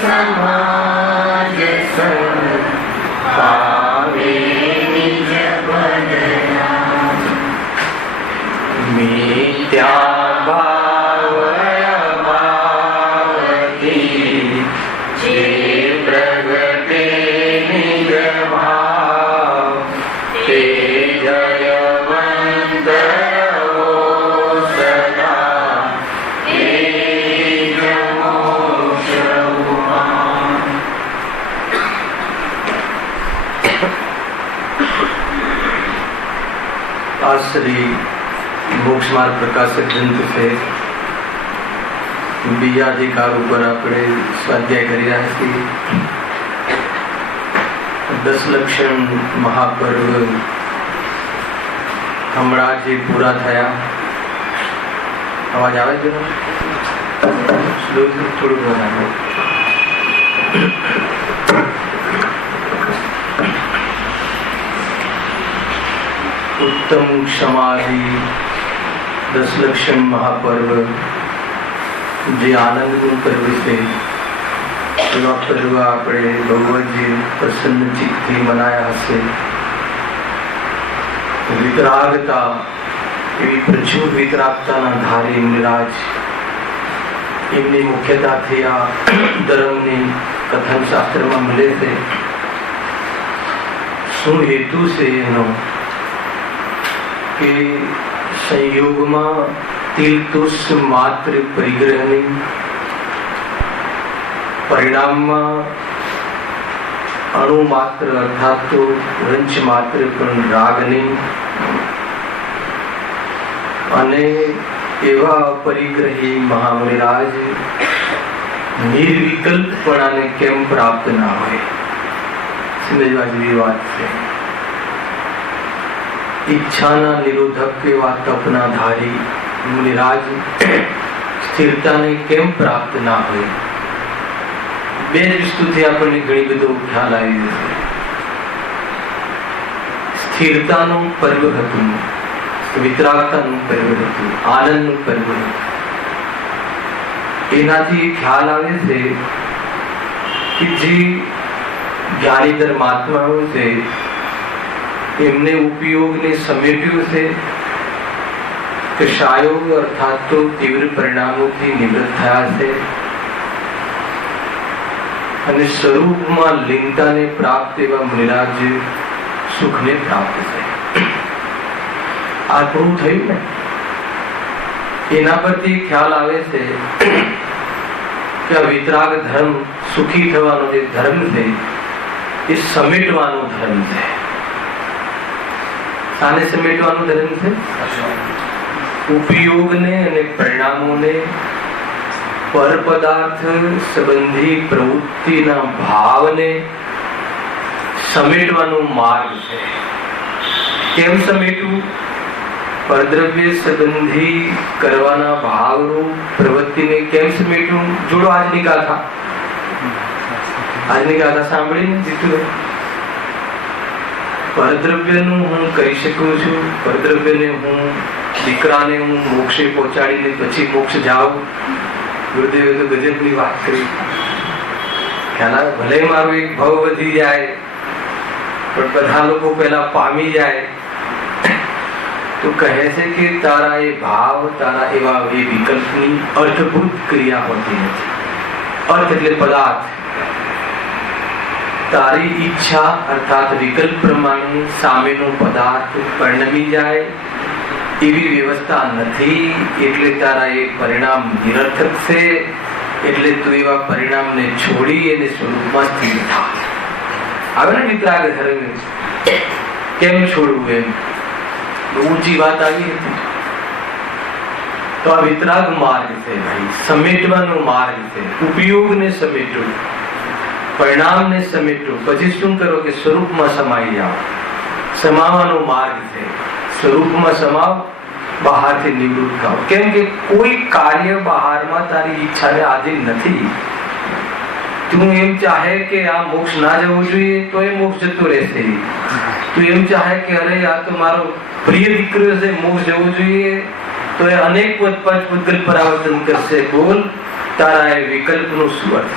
સમાજ પાવે નિજ પદના મિથ્યા ભાવ અભાવથી જે પ્રગટે નિજ ભાવ તે જયવંત રહો સદા એ જ મોક્ષ ઉમા. આ શ્રી મોક્ષ માર્ગ પ્રકાશક ગ્રંથ છે. બીજા અધિકાર ઉપર આપણે સ્વાધ્યાય કરી રહ્યા છીએ. 10 લક્ષણ મહાપર્વ હમણાં જે પૂરા થયા. અવાજ આવે છે? થોડુંક વધારે. ઉત્તમ ક્ષમાદિ 10 લક્ષણ મહાપર્વ જે આનંદનું પર્વ છે, એવા પર્વ આપણે બહુ જ પ્રસન્ન ચિત્તથી મનાયા હશે. વિતરાગતા, એવી પ્રચુર વિતરાગતાના ધારી મુનિરાજ એમની મુખ્યતાથી આ ધર્મની કથન શાસ્ત્રમાં મળે છે. શું હેતુ છે એનો? કે સંયોગમાં તિલતુષ માત્ર પરિગ્રહની, પરિણામમાં અણુ માત્ર અર્થાત તો રંચ માત્ર પણ રાગની, અને એવા પરિગ્રહી મહામુનિરાજ નિર્વિકલ્પપણાને કેમ પ્રાપ્ત ના હોય? સમજવા જેવી વાત છે. ઈચ્છાના નિરોધક એવા તપના ધારી મુનિરાજ સ્થિરતાને કેમ પ્રાપ્ત ના હોય? બે વસ્તુથી આપણને ઘણી બધો ખ્યાલ આવી જશે. સ્થિરતાનું પર્વ હતું, વિતરાગતાનું પર્વ હતું, આનંદનું પર્વ હતું. એનાથી ખ્યાલ આવે છે કે જે જ્ઞાની ધર્માત્માઓ છે એમને ઉપયોગને સમેટ્યું છે કે શાયોગ અર્થાત તો તીવ્ર પરિણામોથી નિવૃત્ત થયા છે, અને સ્વરૂપમાં લીનતાને પ્રાપ્ત એવા મુનિરાજ સુખને પ્રાપ્ત છે. આ પૂરું થયું ને, એના પરથી ખ્યાલ આવે છે કે આ વિતરાગ ધર્મ, સુખી થવાનો જે ધર્મ છે એ સમેટવાનો ધર્મ છે. આને સમેટવાનો ધર્મ છે. ઉપયોગને અને પરિણામોને પર પદાર્થ સંબંધી પ્રવૃત્તિના ભાવને સમેટવાનો માર્ગ છે. કેમ સમેટવું? પરદ્રવ્ય સંબંધી કરવાના ભાવરૂપ પ્રવૃત્તિને કેમ સમેટવું? જોડો આજની ગાથા. આજની ગાથા સાંભળીને જીતું. પરદ્રવ્યનું હું કરી શકું છું, પરદ્રવ્યને હું દીકરાને હું મોક્ષે પહોંચાડીને પછી મોક્ષ જાઉં. ગુરુદેવે તો ગજબની વાત કરી. ભલે મારો એક ભાવ વધી જાય, પણ બધા લોકો પહેલા પામી જાય તો કહે છે કે તારા એ ભાવ, તારા એવા એ વિકલ્પની અર્થભૂત ક્રિયા હોતી નથી. અર્થ એટલે પદાર્થ. તારી ઈચ્છા અર્થાત વિકલ્પ પ્રમાણે સામેનો પદાર્થ પરિણમી જાય એવી વ્યવસ્થા નથી. એટલે તારા એ પરિણામ નિરર્થક છે. એટલે તું એવા પરિણામને છોડી એને સ્વરૂપમાં સ્થિર થા. આવે ને વિતરાગ ધર્મ કેમ છોડવું? એમ ઊંચી વાત આવી હતી. તો આ વિતરાગ માર્ગ છે ભાઈ, સમેટવાનો માર્ગ છે. ઉપયોગને સમેટવું, પરિણામને સમેટવું, પછી શું કરો કે સ્વરૂપમાં સમાઈ જાઓ. સમાવાનો માર્ગ છે. સ્વરૂપમાં સમાવ, બહારથી નિવૃત્ત થાવ. કેમ કે કોઈ કાર્ય બહારમાં તારી ઈચ્છાને આધીન નથી. તું એમ ચાહે કે આ મોક્ષ ના જવું જોઈએ તો એ મોક્ષ જતો રહેશે. તું એમ ચાહે કે અરે આ તો મારો પ્રિય દીકરો છે, મોક્ષ જવું જોઈએ, તો એ અનેક પૂતગલ પરાવર્તન કરશે. બોલ, તારા એ વિકલ્પનો શું અર્થ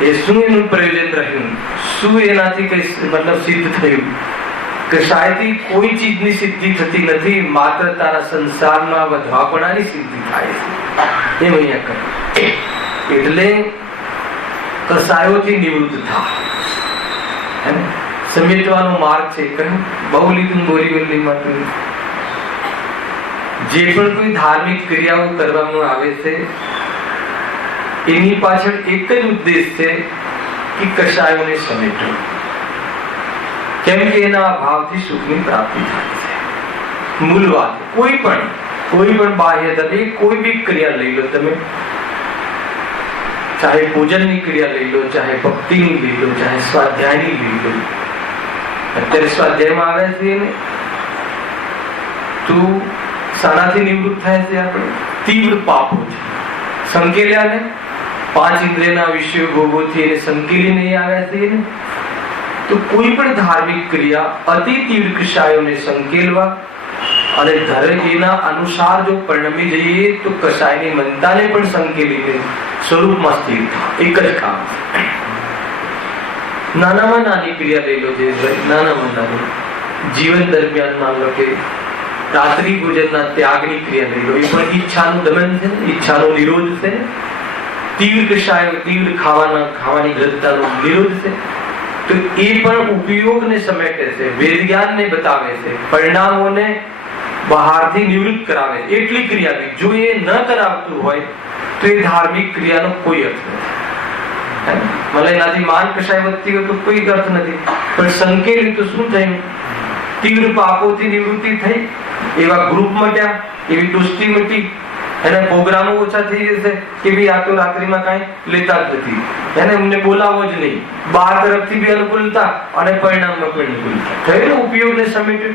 છે? એ શું એનું પ્રયોજન રહ્યું? શું એનાથી કઈ મતલબ સિદ્ધ થયું? કશાયથી કોઈ ચીજની સિદ્ધિ થતી નથી, માત્ર તારા સંસારમાં વધવાપણાની સિદ્ધિ થાય છે. એમ અહીંયા કહે. એટલે કસાયોથી નિવૃત્ત થા. સમેટવાનો માર્ગ છે. કહ્યું બહુ લીધું બોરીવલીમાં. જે પણ કોઈ ધાર્મિક ક્રિયાઓ કરવામાં આવે છે એની પાછળ એક જ ઉદ્દેશ છે કે કશાયોને સમેટવું. કેમ કે એના ભાવથી સુખની પ્રાપ્તિ થાય છે. મૂળ વાત કોઈ પણ બાહ્ય ધર્મ, કોઈ બી ક્રિયા લઈ લો તમે, ચાહે પૂજનની ક્રિયા લઈ લો, ચાહે ભક્તિની લઈ લો, ચાહે સ્વાધ્યાયની લઈ લો. અત્યારે સ્વાધ્યાયમાં આવે છે ને તું શાનાથી નિવૃત્ત થાય છે? આપણે તીવ્ર પાપો છે સંકેલ્યા ને, 5 ઇન્દ્રિયના વિષયો ભોગોથી એને સંકેલી નહીં આવ્યા છે ને, તો કોઈ પણ ધાર્મિક ક્રિયા અતિ તીવ્ર કશાયોને સંકેલવા અને ધર્મના અનુસાર જો પરિણમી જઈએ તો કશાયની મનતાને પણ સંકેલીને સ્વરૂપમાં સ્થિર થાય. એક જ કામ છે. નાનામાં નાની ક્રિયા લઈ લો. જે નાનામાં નાની જીવન દરમિયાન માન લો કે રાત્રિ ભોજનના ત્યાગની ક્રિયા લઈ લો. એ પણ ઈચ્છાનું દમન છે, ઈચ્છાનો નિરોધ છે. તીવ્ર કશાયો, તીવ્ર ખાવાની ગ્રંથતાનો નિરોધ છે. તો એ પણ ઉપયોગને સમેટે છે, વેદજ્ઞાનને બતાવે છે, પરિણામોને બહારથી નિવૃત્ત કરાવે છે. એટલી ક્રિયા જો એ ન કરાવતું હોય તો એ ધાર્મિક ક્રિયાનો કોઈ અર્થ નથી. મને એનાથી માન કશાય વધતી હોય તો કોઈ અર્થ નથી. પણ સંકેલી તો શું થયું? તીવ્ર પાપોથી નિવૃત્તિ થઈ, એવા ગ્રુપ મટ્યા, એવી દોસ્તી મટી, એના પ્રોગ્રામો ઓછા થઈ જશે કે ભાઈ આ તો રાત્રિમાં કાંઈ લેતા જ નથી, એને અમને બોલાવો જ નહીં. બહાર તરફથી બી અનુકૂળતા અને પરિણામમાં પણ અનુકૂળતા થયેલો. ઉપયોગને સમેટે.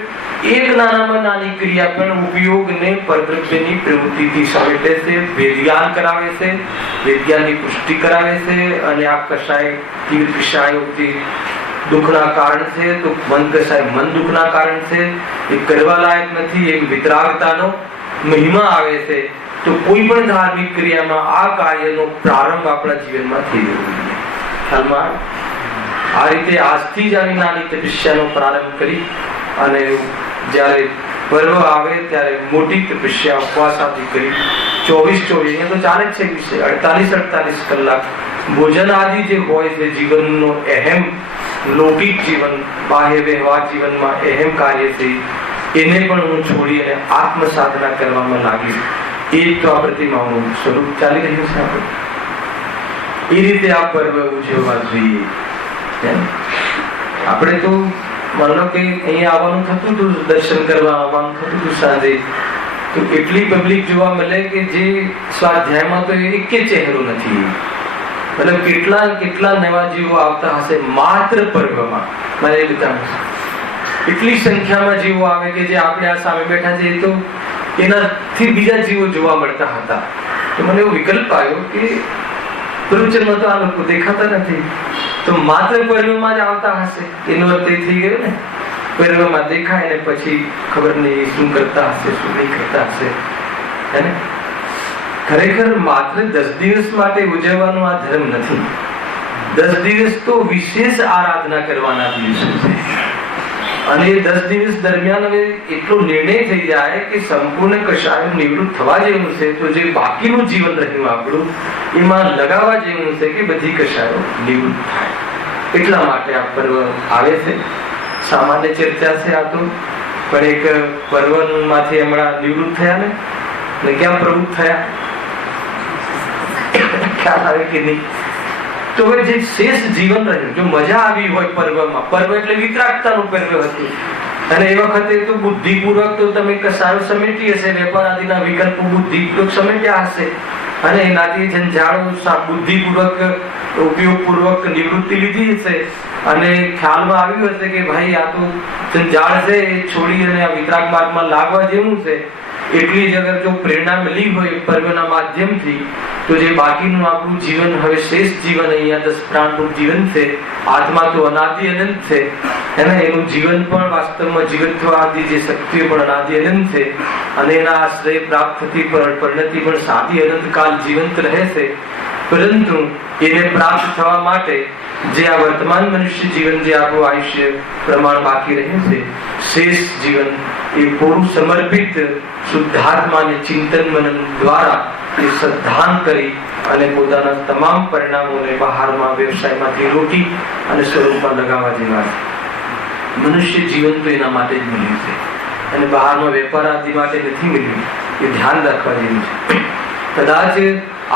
એક નાનામાં નાની ક્રિયા પણ ઉપયોગને પરદ્રવ્યની પ્રવૃત્તિથી સમેટે છે, વેદજ્ઞાન કરાવે છે, વેદજ્ઞાનની પુષ્ટિ કરાવે છે. અને આ કશાય તીવ્ર કશાયોથી દુઃખના કારણ છે, તો મન કશાય મન દુઃખના કારણ છે, એ કરવા લાયક નથી. એક વિતરાગતાનો મહિમા આવે છે. તો કોઈ પણ ધાર્મિક ક્રિયામાં આ કાર્યનો પ્રારંભ આપણા જીવનમાં થઈ જવો જોઈએ. ખ્યાલમાં આ રીતે આજથી જ આવી નાની તપસ્યાનો પ્રારંભ કરી અને જ્યારે પર્વ આવે ત્યારે મોટી તપસ્યા ઉપવાસાથી કરી 24 અહીંયા તો ચાલે જ છે વિશે 48 કલાક ભોજન આદિ જે હોય છે જીવનનો અહેમ લૌકિક જીવન, બાહ્ય વ્યવહાર જીવનમાં અહેમ કાર્ય છે, એને પણ હું છોડી અને આત્મ સાધના કરવામાં લાગી. એ જ તો આ પ્રતિમાનું સ્વરૂપ ચાલી રહ્યું છે. આપણે એ રીતે આ પર્વ ઉજવવા જોઈએ. આપણે તો માનો કે અહીંયા આવવાનું થતું હતું, દર્શન કરવા આવવાનું થતું હતું સાંજે, તો એટલી પબ્લિક જોવા મળે કે જે સ્વાધ્યાયમાં તો એક ચહેરો નથી. મતલબ કેટલા નવા જીવો આવતા હશે માત્ર પર્વમાં. મને એ બતાવું એટલી સંખ્યામાં જીવો આવે કે જે આપણે આ સામે બેઠા છે તો એનાથી બીજા જીવો જોવા મળતા હતા. તો મને એવો વિકલ્પ આવ્યો કે પ્રવચનમાં તો આ લોકો દેખાતા નથી, તો માત્ર પર્વમાં જ આવતા હશે. એનો અર્થ એ થઈ ગયો ને, પર્વમાં દેખાય ને પછી ખબર નહીં શું કરતા હશે, શું નહીં કરતા હશે. હે ને? ખરેખર માત્ર 10 દિવસ માટે ઉજવવાનો આ ધર્મ નથી. 10 દિવસ તો વિશેષ આરાધના કરવાના દિવસો છે. અને એ 10 દિવસ દરમિયાન હવે એટલો નિર્ણય થઈ જાય કે સંપૂર્ણ કશાય નિવૃત્ત થવા જેવું છે, તો જે બાકીનું જીવન રહ્યું આપણું એમાં લગાવવા જેવું છે કે બધી કશાયો નિવૃત્ત થાય. એટલા માટે આ પર્વ આવે છે. સામાન્ય ચર્ચા છે આ તો, પણ એક પર્વમાંથી હમણાં નિવૃત્ત થયા ને ક્યાં પ્રવૃત્ત થયા ખ્યાલ આવે કે નહીં? તો હવે જે શેષ જીવન રહ્યું, જો મજા આવી હોય પર્વમાં, પર્વ એટલે વિતરાગતાનું પર્વ હતું, અને એ વખતે તો બુદ્ધિપૂર્વક તો તમે કશાયો સમેટી હશે, વેપાર આદિના વિકલ્પો બુદ્ધિપૂર્વક સમેટ્યા હશે, અને એનાથી ઝંઝાળો બુદ્ધિપૂર્વક ઉપયોગપૂર્વક નિવૃત્તિ લીધી હશે, અને ખ્યાલમાં આવ્યું હશે કે ભાઈ આ તો ઝંઝાળ છે, એ છોડી અને આ વિતરાગ માર્ગમાં લાગવા જેવું છે. એટલી જ અગર જો પ્રેરણા મળી હોય પર્વના માધ્યમથી, તો જે બાકીનું આપણું જીવન, હવે શેષ જીવન અહીંયા 10 પ્રાણનું જીવન છે, આત્મા તો અનાદિ અનંત છે, એનું જીવન પણ વાસ્તવમાં જીવત્વ આદિ જે શક્તિઓ પણ અનાદિ અનંત છે, અને એના આશ્રય પ્રાપ્ત થતી પરિણતિ પણ સાદી અનંત કાલ જીવંત રહે છે. પરંતુ એને પ્રાપ્ત થવા માટે જે આ વર્તમાન મનુષ્ય જીવન, જે આપણું આયુષ્ય પ્રમાણ બાકી રહે છે, શેષ જીવન એ પૂરું સમર્પિત શુદ્ધાત્માને ચિંતન મનન દ્વારા એ શ્રદ્ધાન કરી અને પોતાના તમામ પરિણામોને બહારમાં વ્યવસાયમાંથી રોકી અને સ્વરૂપમાં લગાવવા જેવા છે. મનુષ્ય જીવન તો એના માટે જ મળ્યું છે, અને બહારમાં વેપાર આદિ માટે નથી મળ્યું. એ ધ્યાન રાખવા જેવું છે. કદાચ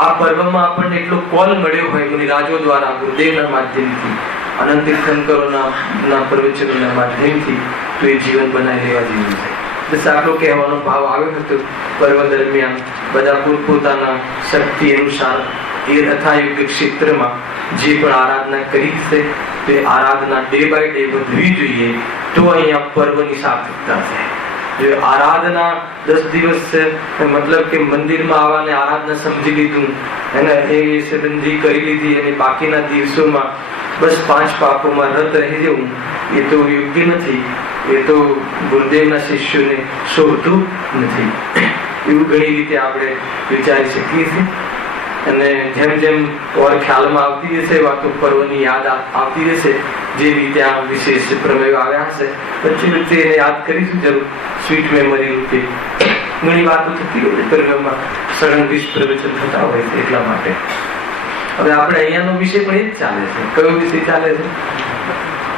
આ પર્વમાં આપણને એટલો કોલ મળ્યો હોય મુનિરાજો દ્વારા, ગુરુદેવના માધ્યમથી, અનંત તીર્થંકરોના પ્રવચનોના માધ્યમથી, તો એ જીવન બનાવી લેવા જેવું છે. બસ આટલો કહેવાનો ભાવ આવ્યો હતો. પર્વ દરમિયાન બધા પોતપોતાના શક્તિ અનુસાર એ યથાયોગ્ય ક્ષેત્રમાં જે પણ આરાધના કરી છે તે આરાધના ડે બાય ડે વધવી જોઈએ, તો અહીંયા પર્વની સાર્થકતા છે. જો આરાધના 10 દિવસ મતલબ કે મંદિરમાં આવવાને આરાધના સમજી લીધું, એને એ સંબંધી કરી લીધી, અને બાકીના દિવસોમાં બસ 5 પાપોમાં રત રહી જવું, એ તો યોગ્ય નથી. એ તો ગુરુદેવના શિષ્યોને શોભતું નથી. એવું ઘણી રીતે આપણે વિચારી શકીએ છીએ. અને જેમ જેમ ઓર ખ્યાલમાં આવતી જશે, વાતો પર્વની યાદ આવતી જશે, જે રીતે આ વિશેષ પ્રમેયો આવ્યા હશે, વચ્ચે વચ્ચે એને યાદ કરીશું જરૂર, સ્વીટ મેમરી રૂપે. ઘણી વાતો થતી હોય પર્વમાં, 20 પ્રવચન થતા હોય છે, એટલા માટે. હવે આપણે અહીંયાનો વિષય પણ એ જ ચાલે છે. કયો વિષય ચાલે છે?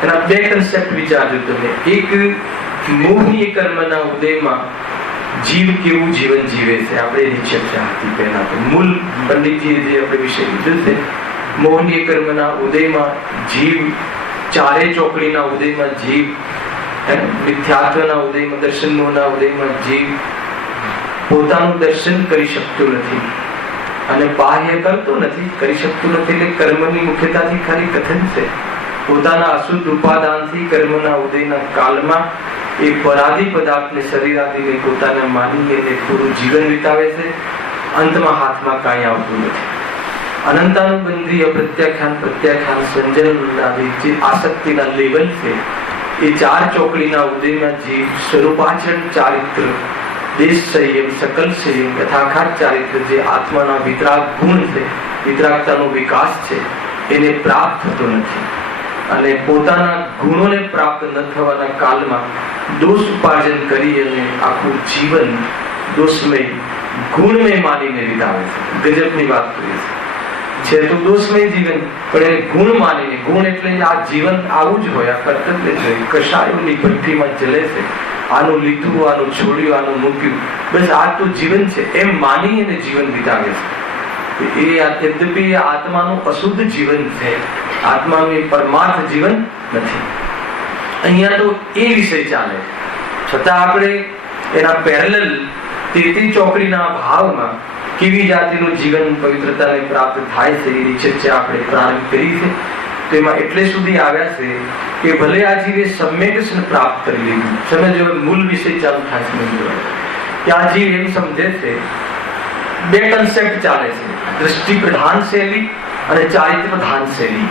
એના 2 કન્સેપ્ટ વિચારજો તમે. એક, મોહનીય કર્મના ઉદયમાં જીવ કેવું જીવન જીવે છે, આપણે એની ચર્ચા હતી પહેલા. તો મૂળ પંડિતજીએ જે આપણે વિષય લીધો છે, મોહનીય કર્મના ઉદયમાં જીવ, ચારે ચોકડીના ઉદયમાં જીવ, મિથ્યાત્વના ઉદયમાં, દર્શનોના ઉદયમાં જીવ પોતાનું દર્શન કરી શકતો નથી, અને બાહ્ય કરતો નથી, કરી શકતો નથી. એટલે કર્મની મુખ્યતાથી ખાલી કથન છે. પોતાના અશુદ્ધ ઉપાદાનથી કર્મના ઉદયના કાળમાં એ પરાધી પદાર્થને, શરીરાદિને પોતાને માની અને પૂરું જીવન વિતાવે છે. અંતમાં હાથમાં કાંઈ આવતું નથી. અનંતાનુબંધી અપ્રત્યાખ્યાન, પ્રત્યાખ્યાન, સંજન આદિ જે આસક્તિના લેવલ છે, એ 4 ચોકડીના ઉદયમાં જીવ સ્વરૂપાચરણ ચારિત્ર, દેશ સંયમ, સકલ સંયમ, યથાર્થ ચારિત્ર, જે આત્માના વિતરાગ ગુણ છે, વિતરાગતાનો વિકાસ છે, એને પ્રાપ્ત થતો નથી. અને પોતાના ગુણોને પ્રાપ્ત ન થવાના કાળમાં દોષ ઉપાર્જન કરી અને આખું જીવન દોષમય, ગુણમય માનીને વિતાવે છે. ગજબની વાત કરી છે. તો દોષમય જીવન, પણ એને ગુણ માનીને, ગુણ એટલે આ જીવન આવું જ હોય, આ કર્તવ્ય જ હોય. કશાયોની ભઠ્ઠીમાં જલે છે, આનું લીધું, આનું છોડ્યું, આનું મૂક્યું, બસ આ તો જીવન છે એમ માની અને જીવન વિતાવે છે. એ યદ્યપિ આત્માનું અશુદ્ધ જીવન છે, આત્માનું એ પરમાર્થ જીવન નથી. અહીંયા તો એ વિષય ચાલે, છતાં આપણે એના પેરેલલ 33 ચોકડીના ભાવમાં કેવી જાતિનું જીવન પવિત્રતાને પ્રાપ્ત થાય છે એની ચર્ચા આપણે પ્રારંભ કરી છે. તો એમાં એટલે સુધી આવ્યા છે કે ભલે આ જીવે સમ્યક પ્રાપ્ત કરી લીધું. સમજો, મૂળ વિષય ચાલુ થાય સમજો કે આ જીવ એમ સમજે છે, 2 કન્સેપ્ટ ચાલે છે, દ્રષ્ટિ પ્રધાન શૈલી અને ચારિત્ર પ્રધાન શૈલી.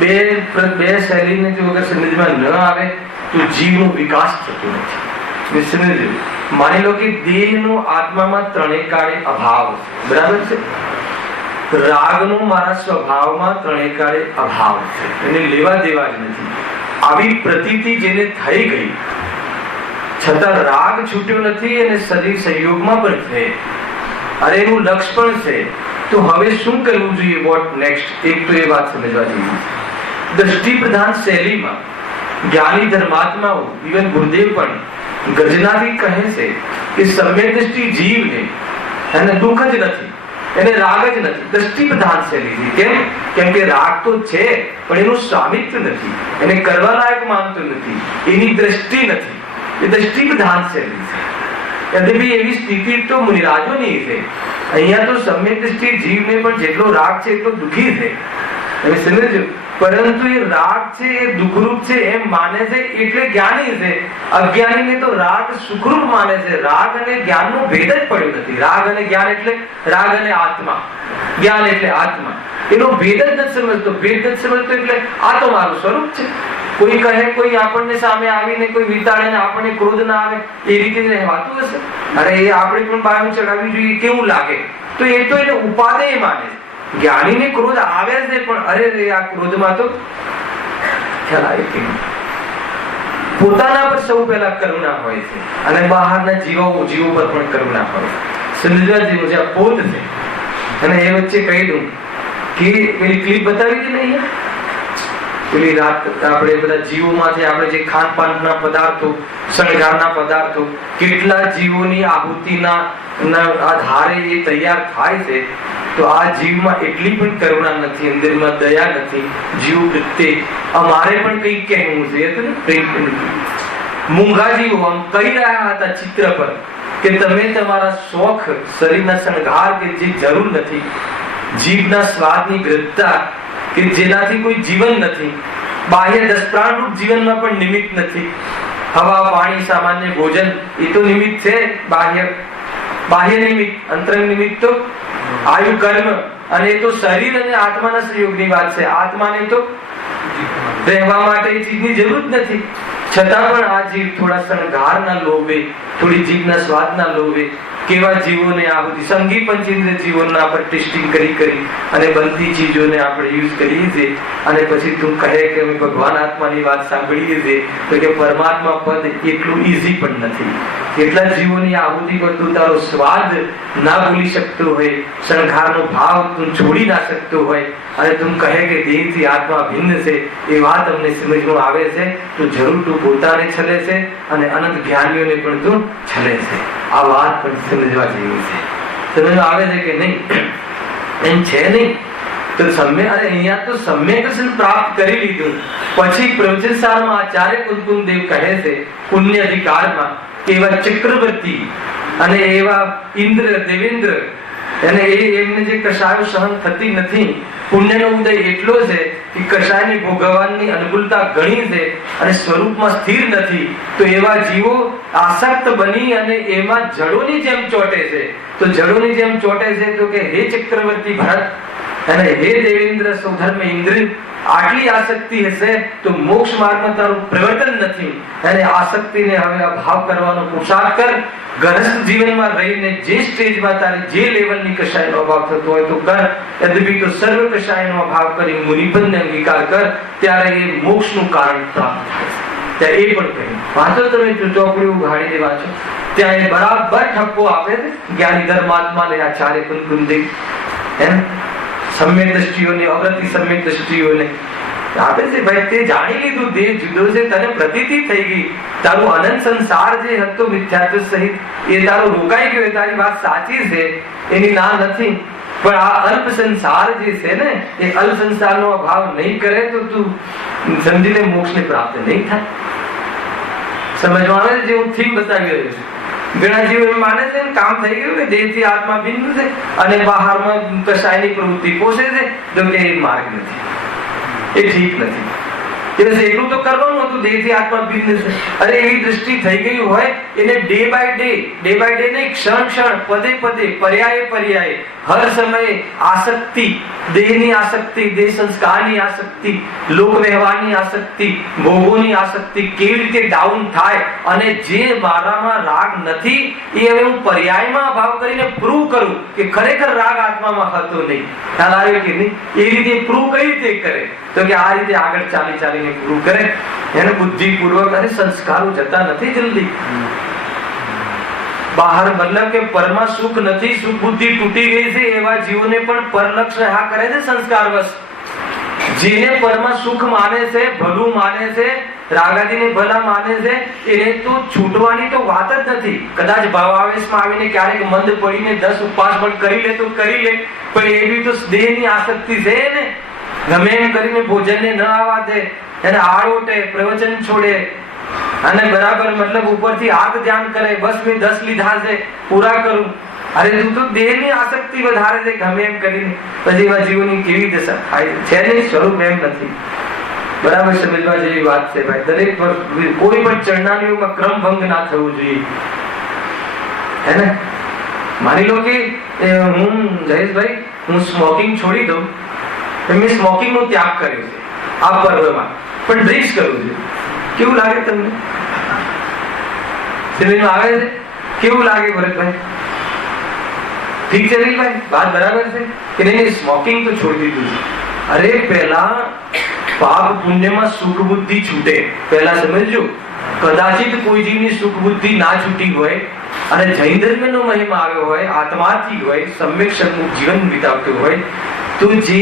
બે શૈલીને જો અગર સમજમાં ન આવે તો જીવનો વિકાસ થતો નથી. સમજો, માની લો કે દેહનો આત્મામાં 3 કાળે અભાવ છે, બરાબર છે. રાગનો મારા સ્વભાવમાં 3 કાળે અભાવ છે, એને લેવા દેવા જ નથી. આવી પ્રતીતિ જેને થઈ ગઈ, છતાં રાગ છૂટ્યો નથી અને શરીર સંયોગમાં પણ છે, અરે એનું લક્ષ પણ છે. તો હવે શું કરવું જોઈએ? What next? એક તો એ વાત સમજવા જેવી. દ્રષ્ટિ પ્રધાન શૈલીમાં જ્ઞાની ધર્માત્માઓ, ઇવન ગુરુદેવ પણ ગર્જનાથી કહે છે કે સમ્યક દ્રષ્ટિ જીવને એને દુઃખ જ નથી, એને રાગ જ નથી. દ્રષ્ટિ પ્રધાન શૈલી. કેમ કે રાગ તો છે, પણ એનું સ્વામિત્વ નથી, એને કરવા લાયક માનતો નથી, એની દ્રષ્ટિ નથી. એ દ્રષ્ટિ પ્રધાન શૈલી છે. યદ્યપિ એવી સ્થિતિ તો મુનિરાજોની છે. અહીંયા તો સમ્યક દ્રષ્ટિ જીવને પણ જેટલો રાગ છે એટલો દુઃખી છે. તમે સમજો, પરંતુ એ રાગ છે એ દુઃખરૂપ છે એમ માને છે એટલે જ્ઞાની છે. અજ્ઞાનીને તો રાગ સુખરૂપ માને છે. રાગ અને જ્ઞાનનો ભેદ જ પડ્યો નથી. રાગ અને જ્ઞાન એટલે રાગ અને આત્મા, જ્ઞાન એટલે આત્મા, એનો ભેદ જ નથી સમજતો. ભેદ નથી સમજતો એટલે આ તો મારું સ્વરૂપ છે. કોઈ કહે, કોઈ આપણને સામે આવીને કોઈ વિતાડે ને આપણને ક્રોધ ના આવે, એ રીતે રહેવાતું હશે? અરે એ આપણે પણ બાયું ચડાવવી જોઈએ, કેવું લાગે? તો એ તો એને ઉપાદેય માને. જ્ઞાનીને ક્રોધ આવે છે પણ અરે રે આ ક્રોધમાં તો ખ્યાલ આવે કે પોતાના પર સૌ પહેલા કરુણા હોય છે અને બહારના જીવો પર પણ કરુણા હોય છે. સમજવા જેવું છે. આ પોત છે. અને એ વચ્ચે કહી દઉં કે પેલી ક્લિપ બતાવી હતી ને અહીંયા, પેલી રાત આપણે બધા જીવોમાંથી આપણે જે ખાનપાનના પદાર્થો, શણગારના પદાર્થો, કેટલા જીવોની આહુતિના આધારે એ તૈયાર થાય છે. તો આ જીવમાં એટલી પણ કરુણા નથી, અંદરમાં દયા નથી જીવ પ્રત્યે. અમારે પણ કંઈક કહેવું છે. મૂંગા જીવો આમ કહી રહ્યા હતા ચિત્ર પર કે તમે તમારા શોખ, શરીરના શણગાર કે જે જરૂર નથી, જીભના સ્વાદની ગ્રહતા કે જેનાથી કોઈ જીવન નથી, બાહ્ય 10 પ્રાણરૂપ જીવનમાં પણ નિમિત્ત નથી. હવા, પાણી, સામાન્ય ભોજન એ તો નિમિત્ત છે. બાહ્ય નિમિત્ત, અંતરંગ નિમિત્ત તો આયુ, કર્મ, અને એ તો શરીર અને આત્માના સંયોગની વાત છે. આત્માને તો રહેવા માટે એ ચીજની જરૂર જ નથી. છતાં પણ આ જીવ થોડા શણગારના લોભે, થોડી જીભના સ્વાદના લોભે કેવા જીવોને આહુતિ, સંગી પંચેન્દ્ર જીવોના પર ટેસ્ટિંગ કરી અને બનતી ચીજોને આપણે યુઝ કરીએ છીએ. અને પછી તું કહે કે અમે ભગવાન આત્માની વાત સાંભળીએ છીએ, તો કે પરમાત્મા પદ એટલું ઈઝી પણ નથી. કેટલા જીવોની આહુતિ પર તું તારો સ્વાદ ના ભૂલી શકતો હોય, શણગારનો ભાવ તું છોડી ના શકતો હોય, અને તું કહે કે દેહથી આત્મા ભિન્ન છે. એ વાત અમને સમજમાં આવે છે. તો જરૂર તું પોતાને છલે છે અને અનંત જ્ઞાનીઓને પણ તું છલે છે. આ વાત પણ સમજવા જેવી છે. સમજમાં આવે છે કે નહીં? એમ છે નહીં તો સમ્યક, અને અહીંયા તો સમ્યક દર્શન પ્રાપ્ત કરી લીધું પછી પ્રવચનસારમાં આચાર્ય કુંકુમદેવ કહે છે પુણ્ય અધિકારમાં એવા ચક્રવર્તી અને એવા ઇન્દ્ર, દેવેન્દ્ર, અને એમને જે કશાયો સહન થતી નથી. પુણ્યનો ઉદય એટલો છે કે કશાયની ભોગવવાની અનુકૂળતા ઘણી છે અને સ્વરૂપમાં સ્થિર નથી. તો એવા જીવો આસક્ત બની અને એમાં જડોની જેમ ચોટે છે. તો જડોની જેમ ચોટે છે તો કે હે ચક્રવર્તી ભરત અને હે દેવેન્દ્ર સૌધર્મ ઇન્દ્ર, આટલી આસક્તિ હશે તો મોક્ષ માર્ગમાં તારું પ્રવર્તન નથી. અને આસક્તિને હવે અભાવ કરવાનો પુરુષાર્થ કર. ગૃહસ્થ જીવનમાં રહીને જે સ્ટેજમાં તારે જે લેવલની કશાયનો અભાવ થતો હોય તો કર. યદ્યપિ તો સર્વ કશાયનો અભાવ કરી મુનિપદને અંગીકાર કર, ત્યારે એ મોક્ષનું કારણ પ્રાપ્ત થાય છે. ત્યાં એ પણ કહ્યું. વાંચો તમે ચોપડીઓ ઉઘાડીને વાંચો, ત્યાં એ બરાબર ઠપકો આપે છે જ્ઞાની ધર્માત્માને આચાર્ય કુંકુમદેવ. સમ્યક દ્રષ્ટિઓને, અવૃત્તિ સમ્યક દ્રષ્ટિઓને આપે છે. ભાઈ તે જાણી લીધું, દેહ જુદો છે, તને પ્રતીતિ થઈ ગઈ. તારું અનંત સંસાર જે હતો મિથ્યાત્વ સહિત એ તારો રોકાઈ ગયો. તારી વાત સાચી છે, એની ના નથી. પણ આ અલ્પ સંસાર જે છે ને, એ અલ્પ સંસારનો અભાવ નહીં કરે તો તું સમજીને મોક્ષને પ્રાપ્ત નહીં થાય. સમજવા આવે છે? જે હું થીમ બતાવી રહ્યો છું. ઘણા જીવો એમ માને છે કામ થઈ ગયું કે દેહથી આત્મા ભિન્ન છે અને બહારમાં કશાયની પ્રવૃત્તિ પોષે છે, તો કે એ માર્ગ નથી, એ ઠીક નથી. એટલું તો કરવાનું હતું, દેહથી આત્મા ભિન્ન છે. અરે એવી દ્રષ્ટિ થઈ ગઈ હોય એને ડે બાય ડે નહીં, ક્ષણ પદે પર્યાય હર સમયે આસક્તિ, દેહની આસક્તિ, દેહ સંસ્કારની આસક્તિ, લોક વ્યવહારની આસક્તિ, ભોગોની આસક્તિ કેવી રીતે ડાઉન થાય અને જે મારામાં રાગ નથી એ હવે હું પર્યાયમાં અભાવ કરીને પ્રૂવ કરું કે ખરેખર રાગ આત્મામાં હતો નહીં. ખ્યાલ આવ્યો કે નહીં? એ રીતે પ્રૂવ કઈ રીતે કરે? તો કે આ રીતે આગળ ચાલીને પ્રૂવ કરે. એને બુદ્ધિપૂર્વક. અને સંસ્કારો જતા નથી જલ્દી બહાર. મતલબ કે પરમાં સુખ નથી, સુખ બુદ્ધિ તૂટી ગઈ છે એવા જીવોને પણ પરલક્ષ રહ્યા કરે છે સંસ્કારવશ. જેને પરમાં સુખ માને છે, ભલું માને છે, રાગાદીને ભલા માને છે, એને તો છૂટવાની તો વાત જ નથી. કદાચ ભાવાવેશમાં આવીને ક્યારેક મંદ પડીને 10 ઉપવાસ પણ કરી લે તો કરી લે, પણ એવી તો દેહની આસક્તિ છે ને. ગમે એમ કરીને ભોજનને ન આવવા દે, એને આડોટે, પ્રવચન છોડે અને બરાબર મતલબ ઉપરથી આગ ધ્યાન કરે, બસ મેં 10 લીધા છે, પૂરા કરું. અરે તું તો દેહની આસક્તિ વધારે છે ગમે એમ કરીને, પછી એવા જીવોની કેવી દશા થાય છે નહીં. સ્વરૂપ એમ નથી. બરાબર સમજવા જેવી વાત છે ભાઈ. દરેક કોઈ પણ ચરણાનીઓમાં ક્રમ ભંગ ના થવો જોઈએ, હે ને. માની લો કે હું જયેશભાઈ હું સ્મોકિંગ છોડી દઉં, મેં સ્મોકિંગ નો ત્યાગ કર્યો છે આ પર્વમાં, પણ ડ્રિંક્સ કરું છું, કેવું લાગે તમને? સમજમાં આવે છે? કેવું લાગે ભરતભાઈ? ઠીક છે ભાઈ, વાત બરાબર છે કે નહીં? સ્મોકિંગ તો છોડી દીધું છે. અરે પહેલા પાપ પુણ્યમાં સુખ બુદ્ધિ છૂટે, પહેલા સમજજો. કદાચિત કોઈ જીવની સુખ બુદ્ધિ ના છૂટી હોય અને જૈન ધર્મનો મહિમા આવ્યો હોય, આત્માથી હોય, સમ્યક સન્મુખ જીવન વિતાવતું હોય, તો જે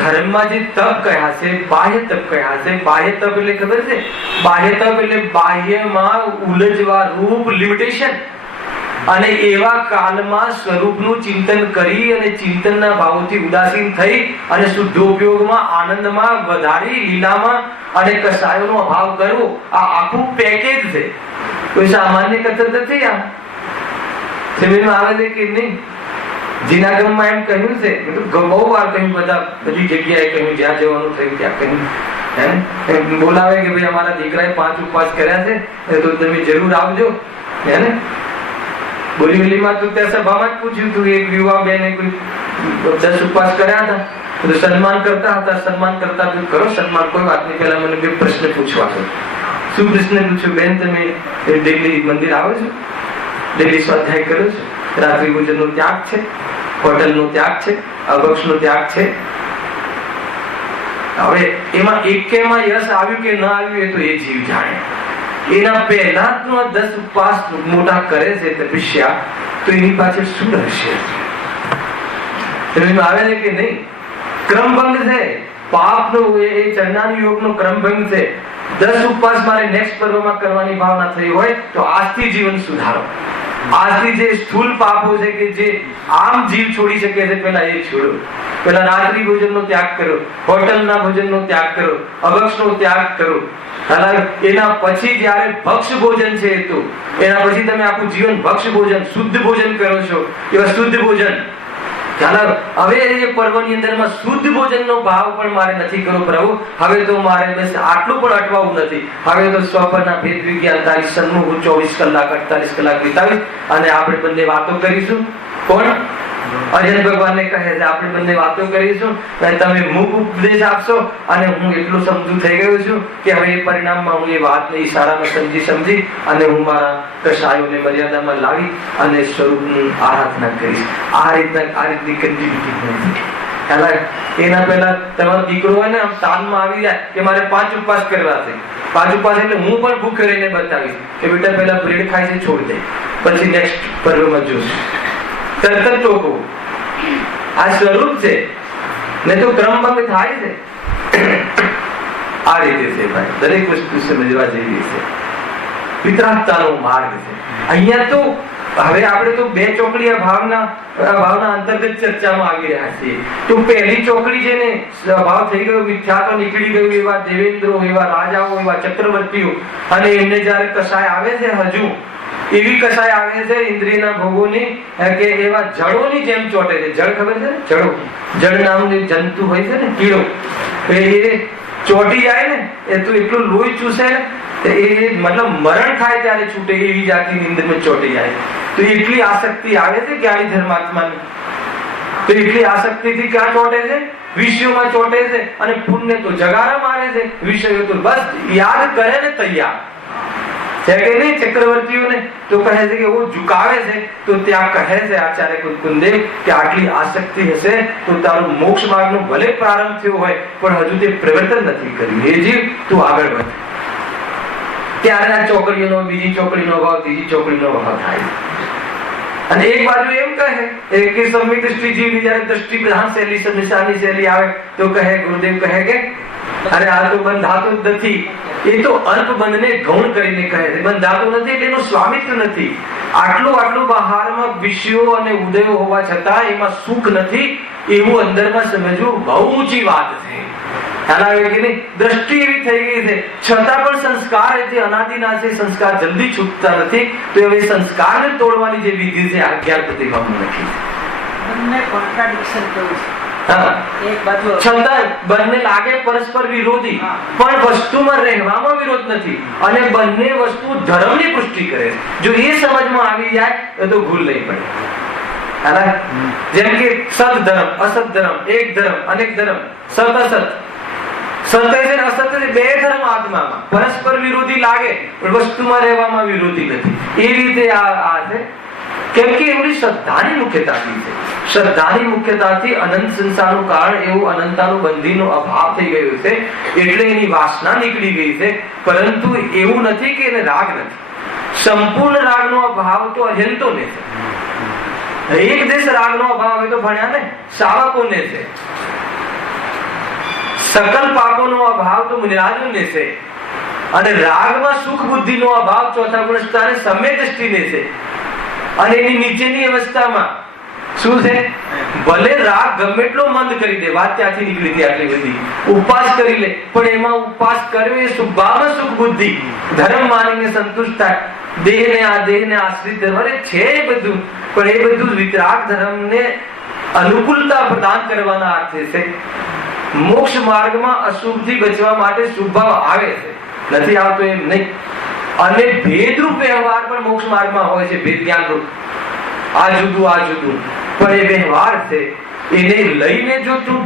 ધર્મમાં જે તપ કહ્યા છે, બાહ્ય તપ કહ્યા છે. બાહ્ય તપ એટલે ખબર છે? બાહ્ય તપ એટલે બાહ્યમાં ઉલજવા રૂપ લિમિટેશન, અને એવા કાલમાં સ્વરૂપનું ચિંતન કરી અને ચિંતનના ભાવોથી ઉદાસીન થઈ અને શુદ્ધોપયોગમાં, આનંદમાં, વધારી લીલામાં અને કસાયોનો અભાવ કરવો, આ આખું પેકેજ છે. કોઈ સામાન્ય કથન નથી. આ સમજમાં આવે છે કે નહીં? જીનાગમમાં એમ કહ્યું છે, બહુ વાર કહ્યું, બધી જગ્યાએ કહ્યું, જ્યાં જવાનું થયું ત્યાં કહ્યું. બોલાવે કે ભાઈ અમારા દીકરાએ 5 ઉપવાસ કર્યા છે તો તમે જરૂર આવજો, હે ને. બોરીવલીમાં તો ત્યાં સભામાં જ પૂછ્યું હતું, એક યુવા બેને કોઈ 10 ઉપવાસ કર્યા હતા તો સન્માન કરતા હતા. સન્માન કરતા કરો સન્માન, કોઈ વાત નહીં. પહેલા મને 2 પ્રશ્ન પૂછવા છે. શું પ્રશ્ન પૂછ્યું? બેન તમે ડેલી મંદિર આવો છો? ડેલી સ્વાધ્યાય કરો છો? રાત્રિ ભોજનનો ત્યાગ છે? હોટલનો ત્યાગ છે? અભક્ષનો ત્યાગ છે? હવે એમાં એકેમાં યશ આવ્યું કે ન આવ્યું એ તો એ જીવ જાણે. એના પહેલા તો 10 ઉપવાસ મોટા કરે છે તપસ્યા, તો એની પાછળ શું રહેશે? સમજમાં આવે છે કે નહીં? ક્રમભંગ છે પાપનો, એ ચરણાની યોગનો ક્રમભંગ છે. 10 ઉપવાસ મારે નેક્સ્ટ પર્વમાં કરવાની ભાવના થઈ હોય તો આજથી જીવન સુધારો. આજથી જે સ્થૂલ પાપો છે કે જે આમ જીવ છોડી શકે છે, પેલા એ છોડો. પેલા રાત્રિ ભોજનનો ત્યાગ કરો, હોટલના ભોજનનો ત્યાગ કરો, અભક્ષનો ત્યાગ કરો. એના પછી જયારે ભક્ષ ભોજન છે, તો એના પછી તમે આખું જીવન ભક્ષ ભોજન, શુદ્ધ ભોજન કરો છો, એવા શુદ્ધ ભોજન. હવે એ પર્વની અંદરમાં શુદ્ધ ભોજનનો ભાવ પણ મારે નથી કરવો પ્રભુ. હવે તો મારે બસ આટલું પણ અટવાવું નથી. હવે તો સ્વપ્નના ભેદ વિજ્ઞાન તારી સન્મુખ 24 કલાક 48 કલાક વિતાવીશ અને આપણે બંને વાતો કરીશું. કોણ? અર્જુન ભગવાનને કહે છે આપણે બંને વાતો કરીશું, તમે મુખ ઉપદેશ આપશો અને હું એટલું સમજુ થઈ ગયો છું કે હવે એ પરિણામમાં હું એ વાતને ઈશારામાં સમજી અને હું મારા કશાયોને મર્યાદામાં લાવી અને સ્વરૂપની આરાધના કરીશ. આ રીતની કન્ટિન્યુટી. એના પહેલા તમારો દીકરો હોય ને આમ તાનમાં આવી જાય કે મારે 5 ઉપવાસ કરવા છે, 5 ઉપવાસ એટલે હું પણ ભૂખ કરીને બતાવીશ કે બેટા પહેલા બ્રેડ ખાય છે છોડી દે, પછી નેક્સ્ટ પર્વમાં જોશું. તરત જ ટોકો. આ સ્વરૂપ છે, ને તો ક્રમભંગ થાય છે. આ રીતે છે ભાઈ, દરેક વસ્તુ સમજવા જેવી છે. વિતરાગતાનો માર્ગ છે. અહીંયા તો હવે આપણે તો 2 ચોકડી ભાવના અંતર્ગત ચર્ચામાં આવી રહ્યા છીએ. તો પહેલી ચોકડી છે ને, સ્વભાવ થઈ ગયો, મિથ્યાત્વ નીકળી ગયું. એવા દેવેન્દ્રો, એવા રાજાઓ, એવા ચક્રવર્તીઓ, અને એમને જયારે કસાય આવે છે, હજુ એવી કસાય આવે છે ઇન્દ્રિયના ભોગોની કે એવા જળોની જેમ ચોટે છે. જળ ખબર છે? જળો, જળ નામનું જંતુ હોય છે ને, કીડો, એ ચોટી જાય ને એ તો એટલું લોહી ચૂસે ને, એ મતલબ મરણ થાય ત્યારે છૂટે એવી જાતિની અંદરમાં ચોટી જાય. તો એટલી આસક્તિ આવે છે જ્ઞાની ધર્માત્માની. તો એટલી આસક્તિથી ક્યાં ચોટે છે? વિષયોમાં ચોટે છે. અને પુણ્ય તો જગારામ આવે છે, વિષયો તો બસ યાદ કરે ને તૈયાર છે કે નહીં. ચક્રવર્તીઓને તો કહે છે કે वो झुकावे છે, તો ત્યાં કહે છે આચાર્ય કુંદેવ કે આટલી આસક્તિ હશે તો તારું મોક્ષ માર્ગનો ભલે પ્રારંભ થયો હોય પણ હજુ તે પ્રવર્તન નથી કર્યું. એ જીવ તું આગળ વધ. ત્યારે આ ચોકડીનો, બીજી ચોકડીનો ભાવ, ત્રીજી ચોકડીનો ભાવ થાય. અને એક બાજુ એમ કહે કે સંમિત દૃષ્ટિ જીવની જયારે દ્રષ્ટિ પ્રધાન શૈલી, નિશાની શૈલી આવે તો કહે, ગુરુદેવ કહે કે અરે આ તો બંધાતો જ નથી. એ તો અલ્પ બંધને ગૌણ કરીને કહે છે. બંધાતો નથી એટલે એનું સ્વામિત્વ નથી. આટલું બહારમાં વિષયો અને ઉદયો હોવા છતાં એમાં સુખ નથી, એવું અંદરમાં સમજવું બહુ ઊંચી વાત છે. ખ્યાલ આવે કે નહીં? દ્રષ્ટિ એવી થઈ ગઈ છે, છતાં પણ સંસ્કાર એ જે અનાદિના છે, સંસ્કાર જલ્દી છૂટતા નથી. તો હવે સંસ્કારને તોડવાની જે વિધિ છે અજ્ઞાન પ્રતિભાવમાં લખી છે. બંને કોન્ટ્રાડિક્શન કેવું છે? એક બાજુ છતાં બંને લાગે પરસ્પર વિરોધી, પણ વસ્તુમાં રહેવામાં વિરોધ નથી, અને બંને વસ્તુ ધર્મની પુષ્ટિ કરે છે. જો એ સમજમાં આવી જાય તો ભૂલ નહીં પડે. જેમ કે સત ધર્મ, અસત ધર્મ, એક ધર્મ, અનેક ધર્મ, સત અસત. સત્ય છે ને અસત્ય છે, બે ધર્મ આત્મામાં પરસ્પર વિરોધી લાગે પણ વસ્તુમાં રહેવામાં વિરોધી નથી. એ રીતે આ છે. કેમ કે એમની શ્રદ્ધાની મુખ્યતાથી છે. શ્રદ્ધાની મુખ્યતાથી અનંત સંસારનું કારણ એવું અનંતાનું બંધીનો અભાવ થઈ ગયો છે, એટલે એની વાસના નીકળી ગઈ છે. પરંતુ એવું નથી કે એને રાગ નથી. સંપૂર્ણ રાગનો અભાવ તો અજંતોને છે. એક દેશ રાગનો અભાવ હોય તો ભણ્યા ને શાવકોને છે. સકલ પાપોનો અભાવ તો મુનિરાજોને છે. અને રાગમાં સુખ બુદ્ધિનો અભાવ ચોથા ગુણ સ્થાને સમ્યક દ્રષ્ટિને છે. અને એની નીચેની અવસ્થામાં શું છે? ભલે રાગ ગમે એટલો મંદ કરી દે, વાત ત્યાંથી નીકળી હતી આટલી બધી, ઉપવાસ કરી લે, પણ એમાં ઉપવાસ કર્યો એ શુભામાં સુખ બુદ્ધિ ધર્મ માનીને સંતુષ્ટ થાય. દેહને આશ્રિત અરે છે એ બધું, પણ એ બધું વિતરાગ ધર્મને અનુકૂળતા પ્રદાન કરવાના અર્થે છે. મોક્ષ માર્ગમાં અશુભથી બચવા માટે શુભ ભાવ આવે છે, નથી આવતો એમ નહીં. અને ભેદરૂપ વ્યવહાર પણ મોક્ષ માર્ગમાં હોય છે, ભેદ જ્ઞાન રૂપ. આ જુદું આ જુદું, પણ એ વ્યવહાર છે. એને લઈને જો તું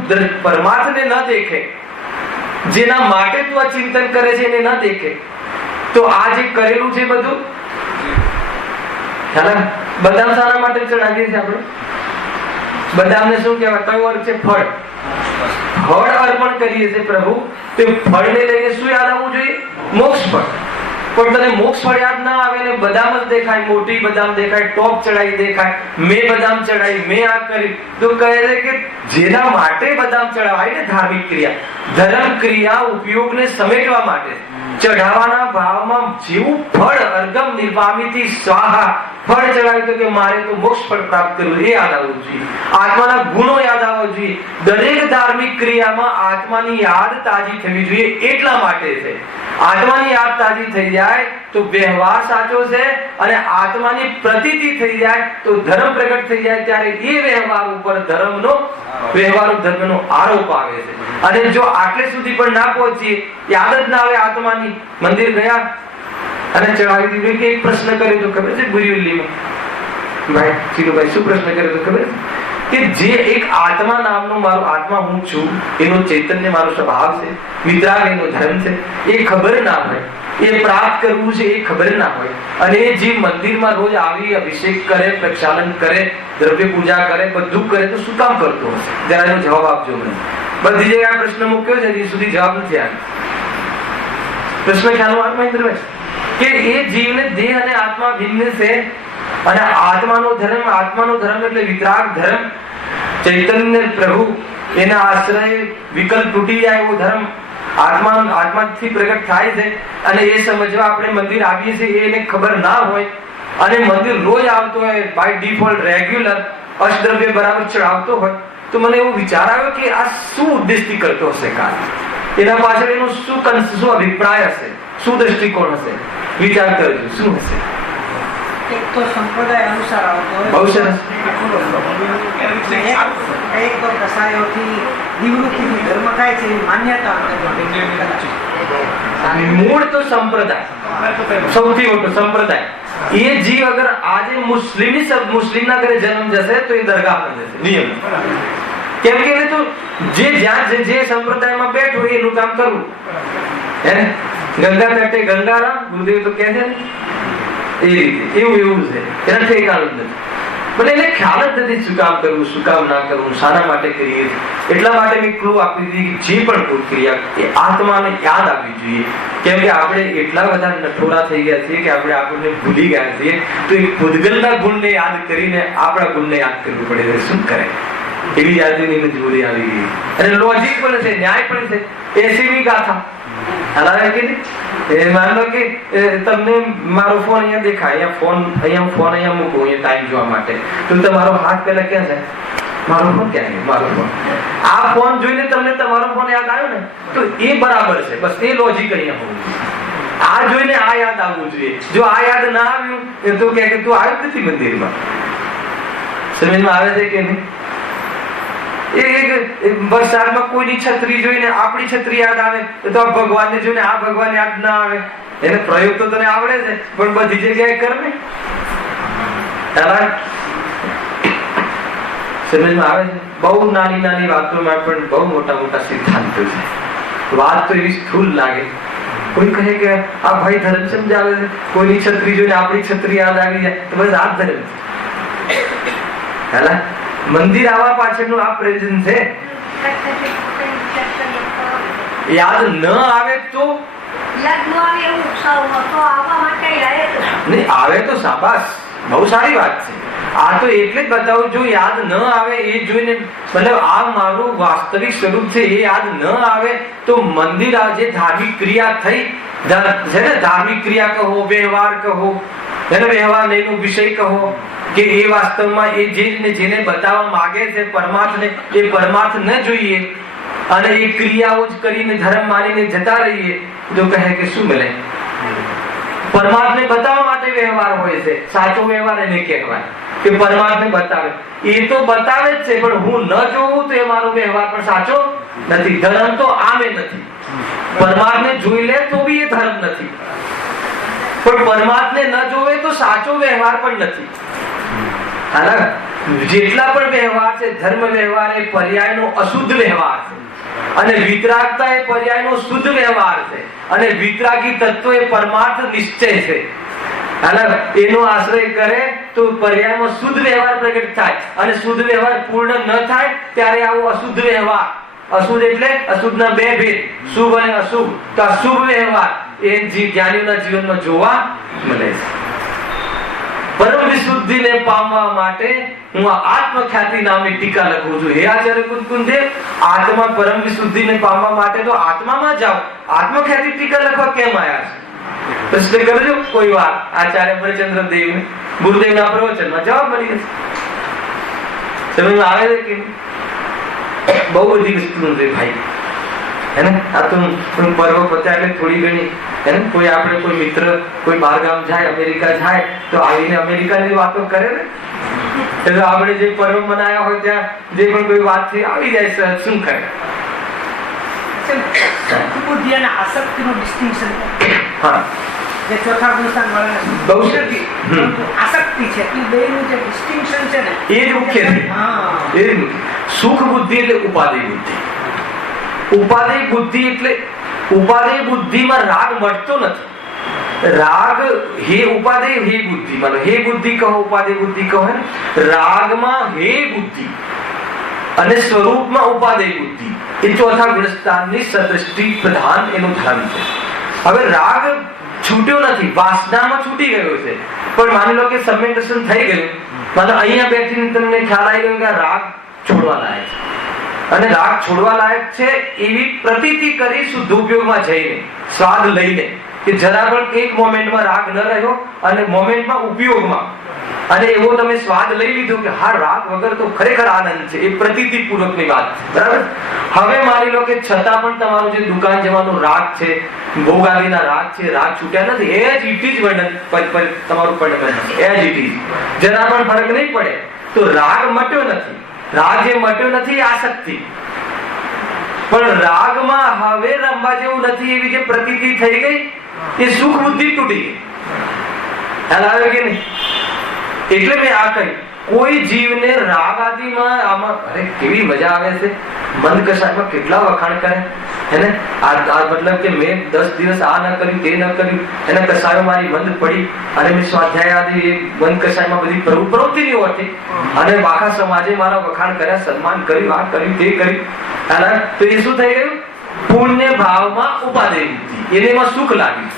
પરમાર્થને ન દેખે, જેના માટે તું આ ચિંતન કરે છે એને ન દેખે, તો આ જે કરેલું છે બધું બદામ શાના માટે ચડાવીએ છીએ આપણે? બદામને શું કહેવાય? કયો અર્થ છે? ફળ. ફળ અર્પણ કરીએ છીએ પ્રભુ. તો ફળને લઈને શું યાદ આવવું જોઈએ? મોક્ષ ફળ. પણ તને મોક્ષ ફળ યાદ ના આવે ને બદામ જ દેખાય, મોટી બદામ દેખાય, ટોપ ચડાઈ દેખાય, મેં બદામ ચડાઈ, મેં આ કરી, તો કહે છે કે જેના માટે બદામ ચડાવાય ને ધાર્મિક ક્રિયા, ધર્મ ક્રિયા ઉપયોગને સમેટવા માટે ચઢાવાના ભાવમાં જેવું ફળ અર્ગમ નિર્વામિતી સ્વાહા ફળ ચડાવ્યું તો કે મારે તો મોક્ષ ફળ પ્રાપ્ત કરવું, એ યાદ આવવું જોઈએ. આત્માના ગુણો યાદ આવવા જોઈએ. દરેક ધાર્મિક ક્રિયામાં આત્માની યાદ તાજી થવી જોઈએ. એટલા માટે છે આત્માની યાદ તાજી થઈ જાય તો વ્યવહાર સાચો છે, અને આત્માની પ્રતીતિ થઈ જાય તો ધર્મ પ્રગટ થઈ જાય. ત્યારે એ વ્યવહાર ઉપર ધર્મનો આરોપ આવે છે. અને જો આટલે સુધી પણ ના પહોંચીએ, યાદ જ ના આવે આત્માની, મંદિર ગયા અને ચડાવી દીધું કે એક પ્રશ્ન કર્યો તો ખબર છે ગુરુલ્લીમાં? ભાઈ ચીરુભાઈ શું પ્રશ્ન કર્યો તો ખબર છે? કે જે એક આત્મા નામનો મારો આત્મા હું છું, એનો ચૈતન્ય મારો સ્વભાવ છે, વિતરાગ એનો ધર્મ છે, એ ખબર ના હોય, એ પ્રાપ્ત કરવું છે એ ખબર ના હોય, અને એ જે મંદિરમાં રોજ આવી અભિષેક કરે, પ્રક્ષાલન કરે, દ્રવ્ય પૂજા કરે, બધું કરે, તો શું કામ કરતો હશે? જરા એનો જવાબ આપજો મને. બધી જગ્યાએ પ્રશ્ન મૂક્યો છે, હજી સુધી જવાબ નથી આવ્યો. પ્રશ્ન ખ્યાલ આવે મહેન્દ્રભાઈ કે એ જીવને દેહ અને આત્મા ભિન્ન છે, અને આત્માનો ધર્મ એટલે વિતરાગ ધર્મ, ચૈતન્ય પ્રભુ એના આશ્રય વિકલ્પ તૂટી જાય એવો ધર્મ આત્માથી પ્રગટ થાય છે. અને એ સમજવા આપણે મંદિર આવીએ છીએ એને ખબર ના હોય, અને મંદિર રોજ આવતો હોય, બાય ડિફોલ્ટ રેગ્યુલર અષ્ટદ્રવ્ય બરાબર ચડાવતો હોય, તો મને એવો વિચાર આવ્યો કે આ શું ઉદ્દેશથી કરતો હશે કાલ? એના પાછળ એનો શું અભિપ્રાય હશે, શું દ્રષ્ટિકોણ હશે? વિચાર કરજો શું હશે. એક તો સંપ્રદાય અનુસાર આવતો હોય, બહુ સરસ. એક તો કસાયોથી નિવૃત્તિથી ધર્મ થાય છે એવી માન્યતા. મૂળ તો સંપ્રદાય, સૌથી મોટો સંપ્રદાય. એ જીવ અગર આજે મુસ્લિમના ઘરે જન્મ જશે તો એ દરગાહ પર જશે નિયમ. કેમ કે તો જે સંપ્રદાયમાં બેઠો એનું કામ કરવું. ગંગા તટે ગંગારામ ગુરુદેવ તો કહે છે ને, એ રીતે એવું છે. એના ઠેકાણું જ નથી. પણ એને ખ્યાલ જ નથી શું કામ કરવું, શું કામ ના કરવું, શાના માટે કરીએ. એટલા માટે મેં ક્લુ આપી દીધી કે જે પણ ક્રિયા એ આત્માને યાદ આપવી જોઈએ. કેમ કે આપણે એટલા બધા નઠોરા થઈ ગયા છીએ કે આપણને ભૂલી ગયા છીએ. તો એ પૂતગલના ગુણને યાદ કરીને આપણા ગુણને યાદ કરવું પડે. શું કરે? એવી યાદની મજબૂરી આવી ગઈ. અને લોજિક પણ છે, ન્યાય પણ છે. એસીની ગાથા હલાવે કે નહીં? માન લો કે તમને મારો ફોન અહીંયા દેખાય, અહીંયા ફોન મૂકું અહીંયા ટાઈમ જોવા માટે, તો તમારો હાથ પહેલા ક્યાં જાય? મારો ફોન ક્યાં ગયો, મારો ફોન. આ ફોન જોઈને તમને તમારો ફોન યાદ આવ્યો ને તો એ બરાબર છે, બસ એ લોજિક અહીંયા હોવું જોઈએ. આ જોઈને આ યાદ આવવું જોઈએ. જો આ યાદ ના આવ્યું તો કે તું આવ્યો નથી મંદિરમાં. સમજમાં આવે છે કે નહીં? વરસાદમાં કોઈની છત્રી જોઈને આપણી છત્રી યાદ આવે તો આ ભગવાનને જોઈને આ ભગવાન યાદ ના આવે. એને પ્રયોગ તો તને આવડે છે પણ બધી જગ્યાએ કર ને. સમજમાં આવે છે? બહુ નાની નાની વાતોમાં પણ બહુ મોટા મોટા સિદ્ધાંતો છે. વાત તો એવી સ્થૂલ લાગે. કોઈ કહે કે આ ભાઈ ધર્મ સમજાવે છે, કોઈની છત્રી જોઈને આપણી છત્રી યાદ આવી જાય તો બસ આ ધર્મ છે. મંદિર આવવા પાછળનું આ પ્રેઝન્ટ છે. યાદ ન આવે તો નહીં આવે તો શાબાશ, બહુ સારી વાત છે. આ તો એટલે જ બતાવું, જો યાદ ન આવે એ જોઈને મતલબ આ મારું વાસ્તવિક સ્વરૂપ છે એ યાદ ન આવે તો મંદિર આ જે ધાર્મિક ક્રિયા થઈ છે ને, ધાર્મિક ક્રિયા કહો, વ્યવહાર કહો, એને વ્યવહાર નહીં વિષય કહો કે એ વાસ્તવમાં એ જેને બતાવવા માંગે છે પરમાર્થને, એ પરમાર્થ ન જોઈએ અને એ ક્રિયાઓ જ કરીને ધર્મ માનીને જતા રહીએ તો કહે કે શું મળે? પરમાર્થને બતાવવા માટે વ્યવહાર હોય છે, સાચો વ્યવહાર એને કહેવાય કે પરમાર્થને બતાવે. એ તો બતાવે જ છે પણ હું ન જોઉં તો એ મારો વ્યવહાર પણ સાચો નથી. ધર્મ તો આમે નથી. પરમાર્થને જોઈ લે તો બી એ ધર્મ નથી, પણ પરમાર્થને ન જોવે તો સાચો વ્યવહાર પણ નથી. જેટલા પણ વ્યવહાર છે ધર્મ વ્યવહાર એ પર્યાયનો અશુદ્ધ વ્યવહાર છે અને વિતરાગતા એ પર્યાયનો શુદ્ધ વ્યવહાર છે અને વિતરાગી તત્વ એ પરમાર્થ નિશ્ચય છે. એનો આશ્રય કરે તો પર્યાયમાં શુદ્ધ વ્યવહાર પ્રગટ થાય અને શુદ્ધ વ્યવહાર પૂર્ણ ન થાય ત્યારે આવો અશુદ્ધ વ્યવહાર, અશુદ્ધ એટલે અશુદ્ધના બે ભેદ, શુભ અને અશુભ, તો અશુભ વ્યવહાર એ જ્ઞાનીઓના જીવનમાં જોવા મળે છે. પરમ વિશુદ્ધિને પામવા માટે હું આ આત્મખ્યાતિ નામે ટીકા લખું છું. હે આચાર્ય કુંતકુંજે, આત્મા પરમ વિશુદ્ધિને પામવા માટે તો આત્મામાં જાઓ, આત્મખ્યાતિ ટીકા લખવા કેમ આવ્યા છે? પ્રશ્ન કરજો કોઈ વાર આચાર્ય હરિચંદ્ર દેવને, ગુરુદેવના પ્રવચનમાં જવાબ મળી જશે. સમજમાં આવે છે કે બહુ બધી વસ્તુ છે ભાઈ. હેને આ તો પર્વ પત્યા એટલે થોડી ઘણી હેને કોઈ આપણે કોઈ મિત્ર કોઈ બહાર ગામ જાય, અમેરિકા જાય તો આવીને અમેરિકાની વાતો કરે ને, એટલે આપણે જે પર્વ મનાયા હોય ત્યાં જે પણ કોઈ વાત છે આવી જાય શું કરે? બુદ્ધિ અને આસક્તિનું ડિસ્ટિંક્શન. હા, જે ચોથા ગુણસ્થાન વાળાને બહુ આસક્તિ છે એ બેનું જે ડિસ્ટિંક્શન છે ને એ જ મુખ્ય છે. એ જ મુખ્ય. સુખ બુદ્ધિ એટલે ઉપાદેય બુદ્ધિ. ઉપાદેય બુદ્ધિ એટલે ઉપાદેય બુદ્ધિમાં રાગ મળતો નથી. રાગ હે ઉપાદેય હે બુદ્ધિ, માનો હે બુદ્ધિ કહો, ઉપાદેય બુદ્ધિ કહો. રાગમાં હે બુદ્ધિ અને સ્વરૂપમાં ઉપાદેય બુદ્ધિ એ ચોથા ગુણસ્થાનની સદૃષ્ટિ પ્રધાન એનું ધર્મ છે. હવે રાગ છૂટ્યો નથી, વાસનામાં છૂટી ગયો છે, પણ માની લો કે સમેન્ટેશન થઈ ગયું, માનો અહીંયા બેઠીને તમને ખ્યાલ આવી ગયો કે રાગ છોડવા લાયક છે અને રાગ છોડવા લાયક છે એવી પ્રતીતિ કરી શુદ્ધ ઉપયોગમાં જઈને સ્વાદ લઈને કે જરા પણ એક મોમેન્ટમાં રાગ ન રહ્યો અને મોમેન્ટમાં ઉપયોગમાં અને એવો તમે સ્વાદ લઈ લીધો કે હા રાગ વગર તો ખરેખર આનંદ છે, એ પ્રતીતિ પૂર્વકની વાત છે. બરાબર? હવે માની લો કે છતાં પણ તમારું જે દુકાન જવાનો રાગ છે, ભોગાદીના રાગ છે, રાગ છૂટ્યા નથી, એ જ ઇટ ઇઝ વર્ણન તમારું વર્ણન એ જ ઇટ ઇઝ, જરા પણ ફરક નહીં પડે. તો રાગ મટ્યો નથી. રાગ જે મટ્યો નથી આસક્તિ, પણ રાગમાં હવે રમવા જેવું નથી એવી જે પ્રતીતિ થઈ ગઈ એ સુખ બુદ્ધિ તૂટી ગઈ. ખ્યાલ આવે કે નહીં? એટલે મેં આ કહ્યું કોઈ જીવને રાગ આદિમાં આમાં અરે કેવી મજા આવે છે, મન કશાયમાં કેટલા વખાણ કરે હેને. આ મતલબ કે મેં 10 દિવસ આ ન કર્યું તે ન કર્યું, એના કશાયો મારી બંધ પડી અને મેં સ્વાધ્યાય આદિ એ બંધ કશાયમાં બધી પ્રવૃત્તિ નહીં હોતી અને આખા સમાજે મારા વખાણ કર્યા, સન્માન કર્યું, આ કર્યું તે કર્યું. તો એ શું થઈ ગયું? પુણ્ય ભાવમાં ઉપાદેય બુદ્ધિ, એને એમાં સુખ લાગ્યું.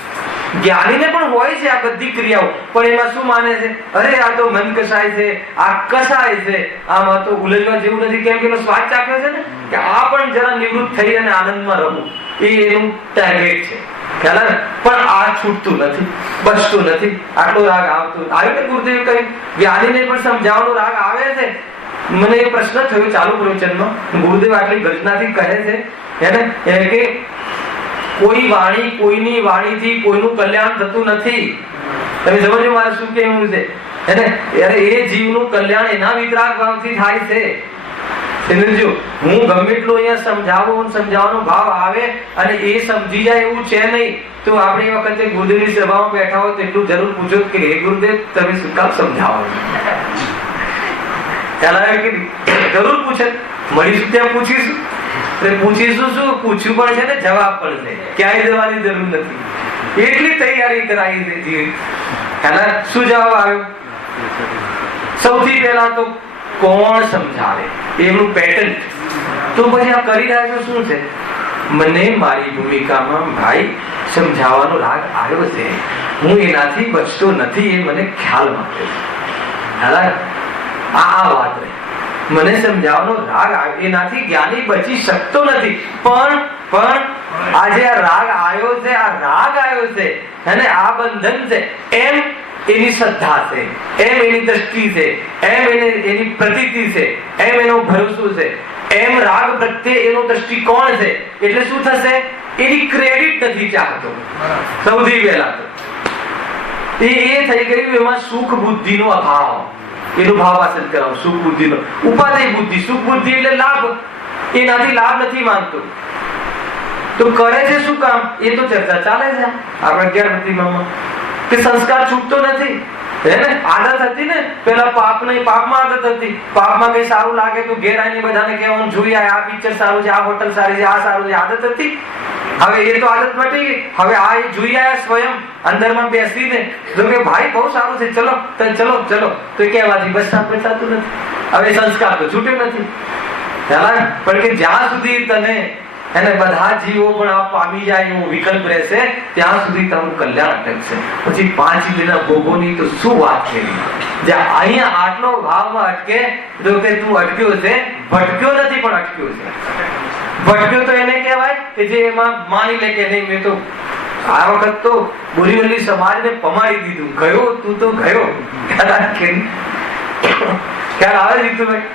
જ્ઞાનીને પણ હોય છે આ બધી ક્રિયાઓ, પણ એમાં શું માને છે? અરે આ તો મન કસાય છે, આ કસાય છે, આમાં તો ઉલજવા જેવું નથી. કેમ કે એનો સ્વાદ ચાખ્યો છે ને કે આ પણ જરા નિવૃત્ત થઈ અને આનંદમાં રહું, એ એનું ટાર્ગેટ છે. ખ્યાલ આવે? પણ આ છૂટતું નથી, બચતું નથી. આટલો રાગ આવતો આવ્યો ને ગુરુદેવ કહ્યું જ્ઞાનીને પણ સમજાવવાનો રાગ આવે છે મને એ પ્રશ્ન થયો ચાલુ પ્રવચનમાં, ગુરુદેવ આટલી ગર્જનાથી કહે છે એને કે કોઈ વાણી કોઈની વાણીથી કોઈનું કલ્યાણ થતું નથી. તમે સમજો મારે શું કહેવું છે? એને એ જીવનું કલ્યાણ એના વિતરાગ ભાવથી થાય છે. સમજો, હું ગમે એટલું અહીંયા સમજાવવાનો ભાવ આવે અને એ સમજી જાય એવું છે નહીં, તો આપણે એ વખતે ગુરુદેવની સભામાં બેઠા હોય તો એટલું જરૂર પૂછો કે હે ગુરુદેવ તમે શું કામ સમજાવો છો? જરૂર પૂછે, મળીશું ત્યાં પૂછીશું. પૂછીશું શું? પૂછ્યું પણ છે ને જવાબ પણ છે, ક્યાંય જવાની જરૂર નથી, એટલી તૈયારી કરાવી છે જીવ. શું જવાબ આવ્યો? સૌથી પહેલા તો કોણ સમજાવે એનું પેટન્ટ. તો પછી આ કરી રહ્યા છો શું છે? મને મારી ભૂમિકામાં ભાઈ સમજાવવાનો રાગ આવ્યો છે, હું એનાથી બચતો નથી, એ મને ખ્યાલ માટે આ વાત રહી. મને સમજાવવાનો રાગ આવ્યો, એનાથી જ્ઞાની બચી શકતો નથી. પણ આજે આ રાગ આવ્યો છે, આ રાગ આવ્યો છે અને આ બંધન છે, એમ એની શ્રદ્ધા છે, એમ એની દ્રષ્ટિ છે, એમ એની પ્રતીતિ છે, એમ એનો ભરોસો છે, એમ રાગ પ્રત્યે એનો દ્રષ્ટિકોણ છે. એટલે શું થશે? એની ક્રેડિટ નથી ચાહતો. સૌથી પહેલા તો એ થઈ ગયું એમાં સુખ બુદ્ધિનો અભાવ. એનો ભાવ હાસિલ કરાવો, સુખ બુદ્ધિનો. ઉપાદેય બુદ્ધિ, સુખ બુદ્ધિ એટલે લાભ, એનાથી લાભ નથી માંગતો. તો કરે છે શું કામ? એ તો ચર્ચા ચાલે છે આપણે જ્ઞાનપતિમાં કે સંસ્કાર છૂટતો નથી. આદત હતી ને પેલા પાપમાં આદત હતી. પાપમાં કઈ સારું લાગે તો ઘેર આવીને બધાને કહેવાનું જોઈએ આ પિક્ચર સારું છે, આ હોટલ સારી છે, આ સારું છે. આદત હતી. હવે એ તો આદત મટી ગઈ. હવે આ એ જોઈ આયા સ્વયં અંદરમાં બેસીને જો કે ભાઈ બહુ સારું છે, ચલો ચલો તો કહેવાથી બસ આપણે થતું નથી. હવે સંસ્કાર તો છૂટ્યો નથી. પણ કે જ્યાં સુધી તને એને બધા જીવો પણ આ પામી જાય એવો વિકલ્પ રહેશે ત્યાં સુધી તારું કલ્યાણ અટકશે. પછી 5 દિનના ભોગોની તો શું વાત છે? જ્યાં અહીંયા આટલો ભાવમાં અટકે જો કે તું અટક્યો છે, ભટક્યો નથી પણ અટક્યો છે. ભટક્યો તો એને કહેવાય કે જે એમાં માની લે કે નહીં મેં તો આ વખત તો બોરીવલી સમાજને પમાડી દીધું, ગયો તું તો ગયો. ખ્યાલ આવે જીતુભાઈ?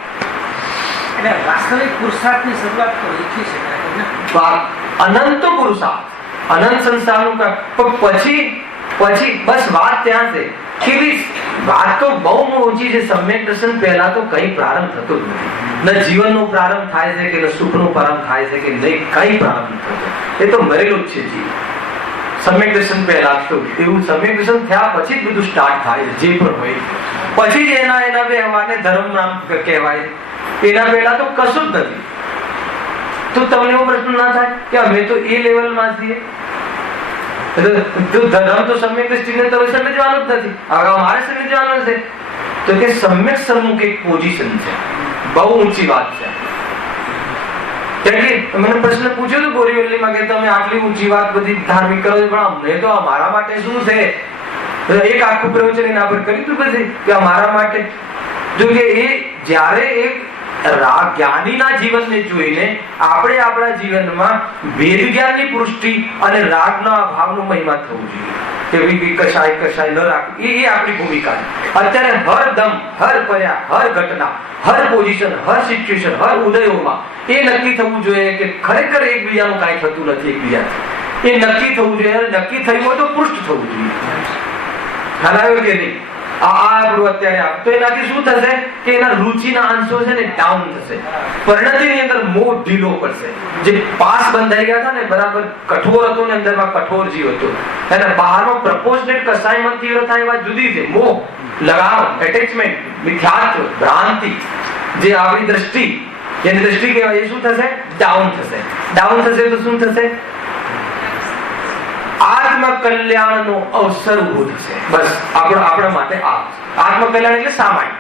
વાસ્તવિક પુરુષાર્થની શરૂઆત તો એથી છે. અનંત પુરુષાર્થ, અનંત સંસારનું પછી બસ વાત ત્યાં છે. કેવી વાત તો બહુ ઊંચી છે. સમ્યક દર્શન પહેલા તો કઈ પ્રારંભ થતો જ નથી. ન જીવનનો પ્રારંભ થાય છે કે ન સુખનો પ્રારંભ થાય છે કે નહીં, કઈ પ્રારંભ થતો. એ તો મરેલું જ છે જીવ. સમ્યક દર્શન પહેલા તો એવું સમ્યક દર્શન થયા પછી જ બધું સ્ટાર્ટ થાય છે. જે પણ હોય પછી જ એના વ્યવહારને ધર્મ નામ કહેવાય. એના પહેલા તો કશું જ નથી. તો તમને એવો પ્રશ્ન ના થાય કે અમે તો એ લેવલમાં છીએ, ધર્મ તો સમ્યક દ્રષ્ટિને તો સમજવાનું જ નથી, હવે અમારે સમજવાનું છે. તો કે સમ્યક સન્મુખ એક પોઝિશન છે, બહુ ઊંચી વાત છે. એટલે મને પ્રશ્ન પૂછ્યો તો બોરીવલીમાં કે તમે આટલી ઊંચી વાત બધી ધાર્મિક કરો છો, પણ અમને તો અમારા માટે શું છે? એક આખું પ્રવચન એના પર કર્યું હતું પછી કે અમારા માટે જો કે એ જ્યારે એક જ્ઞાનીના જીવનને જોઈને આપણે આપણા જીવનમાં વેદ જ્ઞાનની પુષ્ટિ અને રાગના અભાવનો મહિમા થવું જોઈએ કે કશાય ન રાખવું. એ આપણી ભૂમિકા છે. અત્યારે હર દમ, હર પર્યા, હર ઘટના, હર પોઝિશન, હર સિચ્યુએશન, હર ઉદયોમાં એ નક્કી થવું જોઈએ કે ખરેખર એકબીજાનું કાંઈ થતું નથી. એકબીજાથી એ નક્કી થવું જોઈએ. નક્કી થયું હોય તો પુષ્ટ થવું જોઈએ. હલાવ્યો કે નહીં આપણું અત્યારે તો એનાથી શું થશે કે એના રુચિના અંશો છે ને ડાઉન થશે. પરિણતિની અંદર મોહ ઢીલો પડશે. જે પાસ બંધાઈ ગયા હતા ને બરાબર કઠોર હતો ને અંદરમાં કઠોર જીવ હતો, અને બહારનો પ્રપોઝનેટ કસાયમાં તીવ્ર થાય એ વાત જુદી છે. મોહ, લગાવ, એટેચમેન્ટ, મિથ્યાત્વ, ભ્રાંતિ, જે આપણી દ્રષ્ટિ, જેની દ્રષ્ટિ કહેવાય એ શું થશે? ડાઉન થશે. ડાઉન થશે તો શું થશે? આત્મકલ્યાણનો અવસર ઉભો થશે. બસ આપણા માટે આત્મકલ્યાણ એટલે સામાન્ય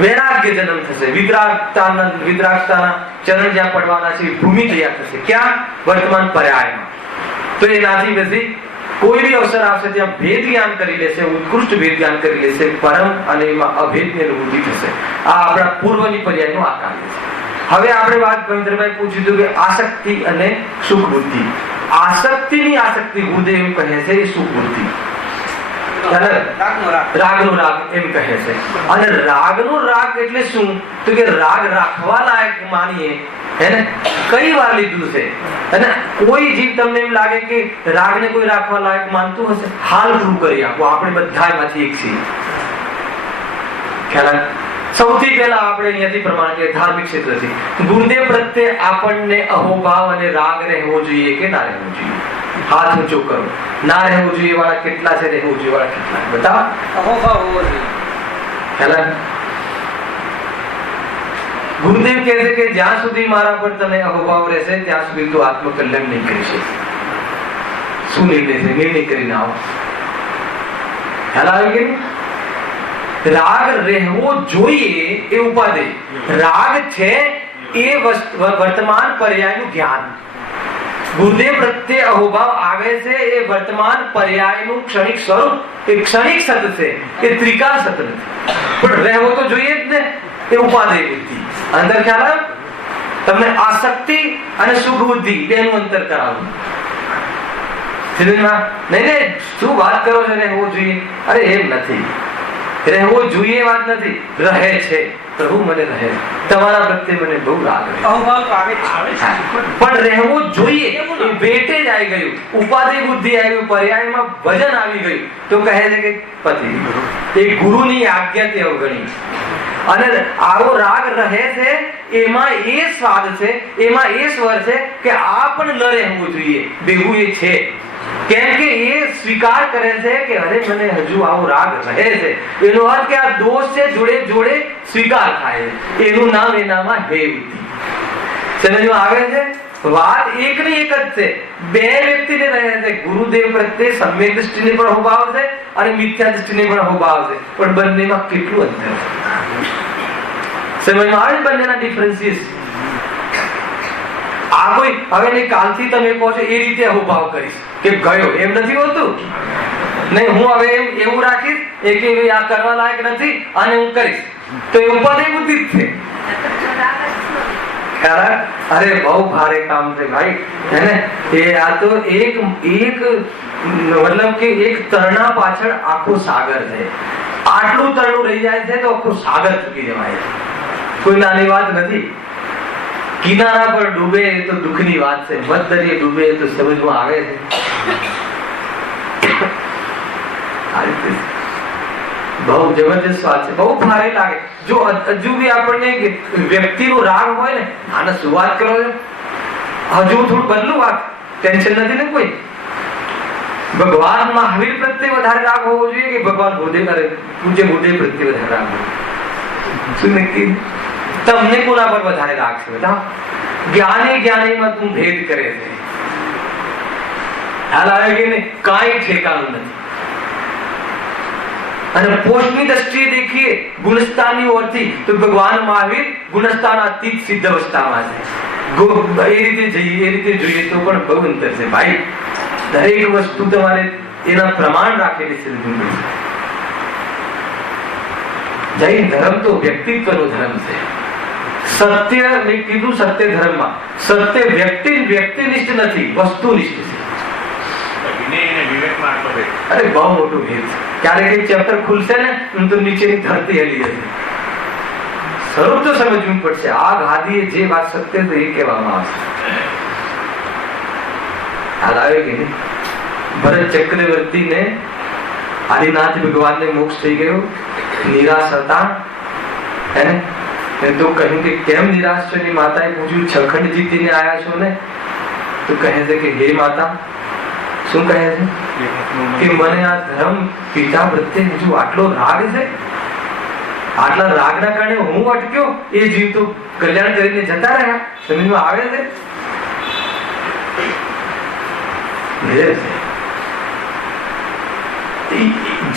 વૈરાગ્ય જન્મ થશે. વિતરાગતાના ચરણ જ્યાં પડવાના છે ભૂમિ તૈયાર થશે. ક્યાં? વર્તમાન પર્યાયમાં. તો એનાથી પછી કોઈ બી અવસર આવશે ત્યાં ભેદ જ્ઞાન કરી લેશે, ઉત્કૃષ્ટ ભેદ જ્ઞાન કરી લેશે, પરમ અને એમાં અભેદની અનુભૂતિ થશે. આ આપણા પૂર્વની પર્યાયનો આકાર છે. હવે આપણે વાત ભવિન્દ્રભાઈ પૂછ્યું હતું કે આસક્તિ અને સુખ બુદ્ધિ. આસક્તિ ગુરુદેવ કહે છે એ સુખ બુદ્ધિ. રાગનો રાગ એમ કહે છે. અને રાગનો રાગ એટલે શું? તો કે રાગ રાખવા લાયક માનીએ હે ને, કઈ વાર લીધું છે. અને કોઈ જીવ તમને એમ લાગે કે રાગને કોઈ રાખવા લાયક માનતું હશે? હાલ પૂરું કરી આપો, આપણે બધામાંથી એક છીએ. ખ્યાલ? સૌથી પહેલા આપણે અહીંયાથી પ્રમાણ કે ધાર્મિક ક્ષેત્રથી ગુરુદેવ પ્રત્યે આપણને અહોભાવ અને રાગ રહેવો જોઈએ કે ના રહેવો જોઈએ? હાથ ઊંચો કરો. ના રહેવું જોઈએ વાળા કેટલા છે, રહેવું જોઈએ વાળા કેટલા? બતાવો. અહોભાવ હોવો જોઈએ. ખ્યાલ? ગુરુદેવ કહે છે કે જ્યાં સુધી મારા પર તને અહોભાવ રહેશે ત્યાં સુધી તું આત્મકલ્યાણ નહીં કરી શકે. શું નિર્ણય છે? નિર્ણય કરીને આવો. ખ્યાલ આવી ગયો? રાગ રહેવો જોઈએ એ ઉપાધિ. રાગ છે એ વર્તમાન પર્યાયનું જ્ઞાન. ગુરુદેવ પ્રત્યે અહોભાવ આવે છે એ વર્તમાન પર્યાયનું ક્ષણિક સ્વરૂપ, એ ક્ષણિક સત છે, એ ત્રિકાળ સત નથી. પણ રહેવો તો જોઈએ જ ને, એ ઉપાધિ બુદ્ધિ. અંદર ખ્યાલ આવ્યો? તમને આસક્તિ અને સુખ બુદ્ધિ બેનું અંતર કરાવું. નહીં, શું વાત કરો છો? રહેવો જોઈએ? અરે એમ નથી. રહેવો જોઈએ વાત નથી, રહે છે. પ્રભુ મને રહે, તમારા પ્રત્યે મને બહુ રાગ રહે. અહોભાવ તો આવે છે, પણ રહેવો જોઈએ એ વેટે જ આવી ગયું, ઉપાધિ બુદ્ધિ આવી, પર્યાયમાં વજન આવી ગયું તો કહે છે કે પતિ એ ગુરુની આજ્ઞાથી અવગણી. અને આવો રાગ રહે છે એમાં એ સ્વાદ છે, એમાં એ સ્વર છે કે આ પણ ન રહેવું જોઈએ. બેવું એ છે. કેમ કે એ સ્વીકાર કરે છે કે અરે મને હજુ આવો રાગ રહે છે. એનો અર્થ કે આ દોષ છે જોડે જોડે સ્વીકાર થાય. એનું નામ એનામાં હે બુદ્ધિ. સમજમાં આવે છે? વાત એકની એક જ છે. બે વ્યક્તિને રહે છે. ગુરુદેવ પ્રત્યે સમ્યક દૃષ્ટિને પણ અહોભાવ છે અને મિથ્યા દૃષ્ટિને પણ અહોભાવ છે. પણ બંનેમાં કેટલું અંતર છે? સમજમાં આવે? બંનેના ડિફરન્સીસ. આ કોઈ હવે કાલથી તમે કહો છો એ રીતે અહોભાવ કરીશ કે ગયો, એમ નથી હોતું. નહીં, હું હવે એવું રાખીશ કે આ કરવા લાયક નથી અને હું કરીશ, તો એ ઉપાધિ બુદ્ધિ જ છે. અરે બહુ ભારે કામ છે ભાઈ, હે ને? એ આ તો એક મતલબ કે એક તરણા પાછળ આખું સાગર છે. આટલું તરણું રહી જાય છે તો આખું સાગર ચૂકી જવાય. કોઈ નાની વાત નથી. કિનારા પર ડૂબે તો દુઃખની વાત છે, મધદરિયે ડૂબે તો સમજમાં આવે છે. બહુ જબરજસ્ત વાત છે, બહુ ભારે લાગે. જો હજુ બી આપણને વ્યક્તિનો રાગ હોય ને, આને શું વાત કરો છો, હજુ થોડું બદલું વાત, ટેન્શન નથી ને કોઈ. ભગવાન મહાવીર પ્રત્યે વધારે રાગ હોવો જોઈએ કે ભગવાન પૂજ્ય ગુરુદેવ પ્રત્યે વધારે રાગ હોવો? શું નક્કી? તમને કોના પર વધારે રાગ છે? બધા જ્ઞાનીમાં તું ભેદ કરે છે. ખ્યાલ આવે કે નહીં? કાંઈ ઠેકાણું નથી. અને પોષની દ્રષ્ટિએ દેખીએ ગુણસ્થાનની ઓરથી તો ભગવાન મહાવીર ગુણસ્થાન અતીત સિદ્ધ અવસ્થામાં છે. એ રીતે જોઈએ તો પણ બહુ અંતર છે ભાઈ. દરેક વસ્તુ તમારે એના પ્રમાણ રાખીને સમજવું પડશે. જૈન ધર્મ તો વ્યક્તિત્વનો ધર્મ છે. સત્ય મેં કીધું, સત્ય ધર્મમાં સત્ય વ્યક્તિનિષ્ઠ નથી, વસ્તુનિષ્ઠ છે. અરે બહુ મોટું ભેદ છે. ક્યારેક એક ચેપ્ટર ખુલશે ને તો નીચેની ધરતી હલી જશે. સ્વરૂપ તો સમજવું પડશે. આ ગાદીએ જે વાત સત્ય તો એ કહેવામાં આવશે. હાલ આવે કે નહીં? ભરત ચક્રવર્તીને આદિનાથ ભગવાનને મોક્ષ થઈ ગયો, નિરાશ હતા. તો કહ્યું કે કેમ નિરાશ છો? ની માતાએ પૂછ્યું, છખંડ જીતીને આયા છો ને? તો કહે છે કે હે માતા, શું કહે છે કે મને આ ધર્મ પિતા પ્રત્યે હજુ આટલો રાગ છે. આટલા રાગના કારણે હું અટક્યો, એ જીવ તો કલ્યાણ કરીને જતા રહ્યા. સમજમાં આવે છે?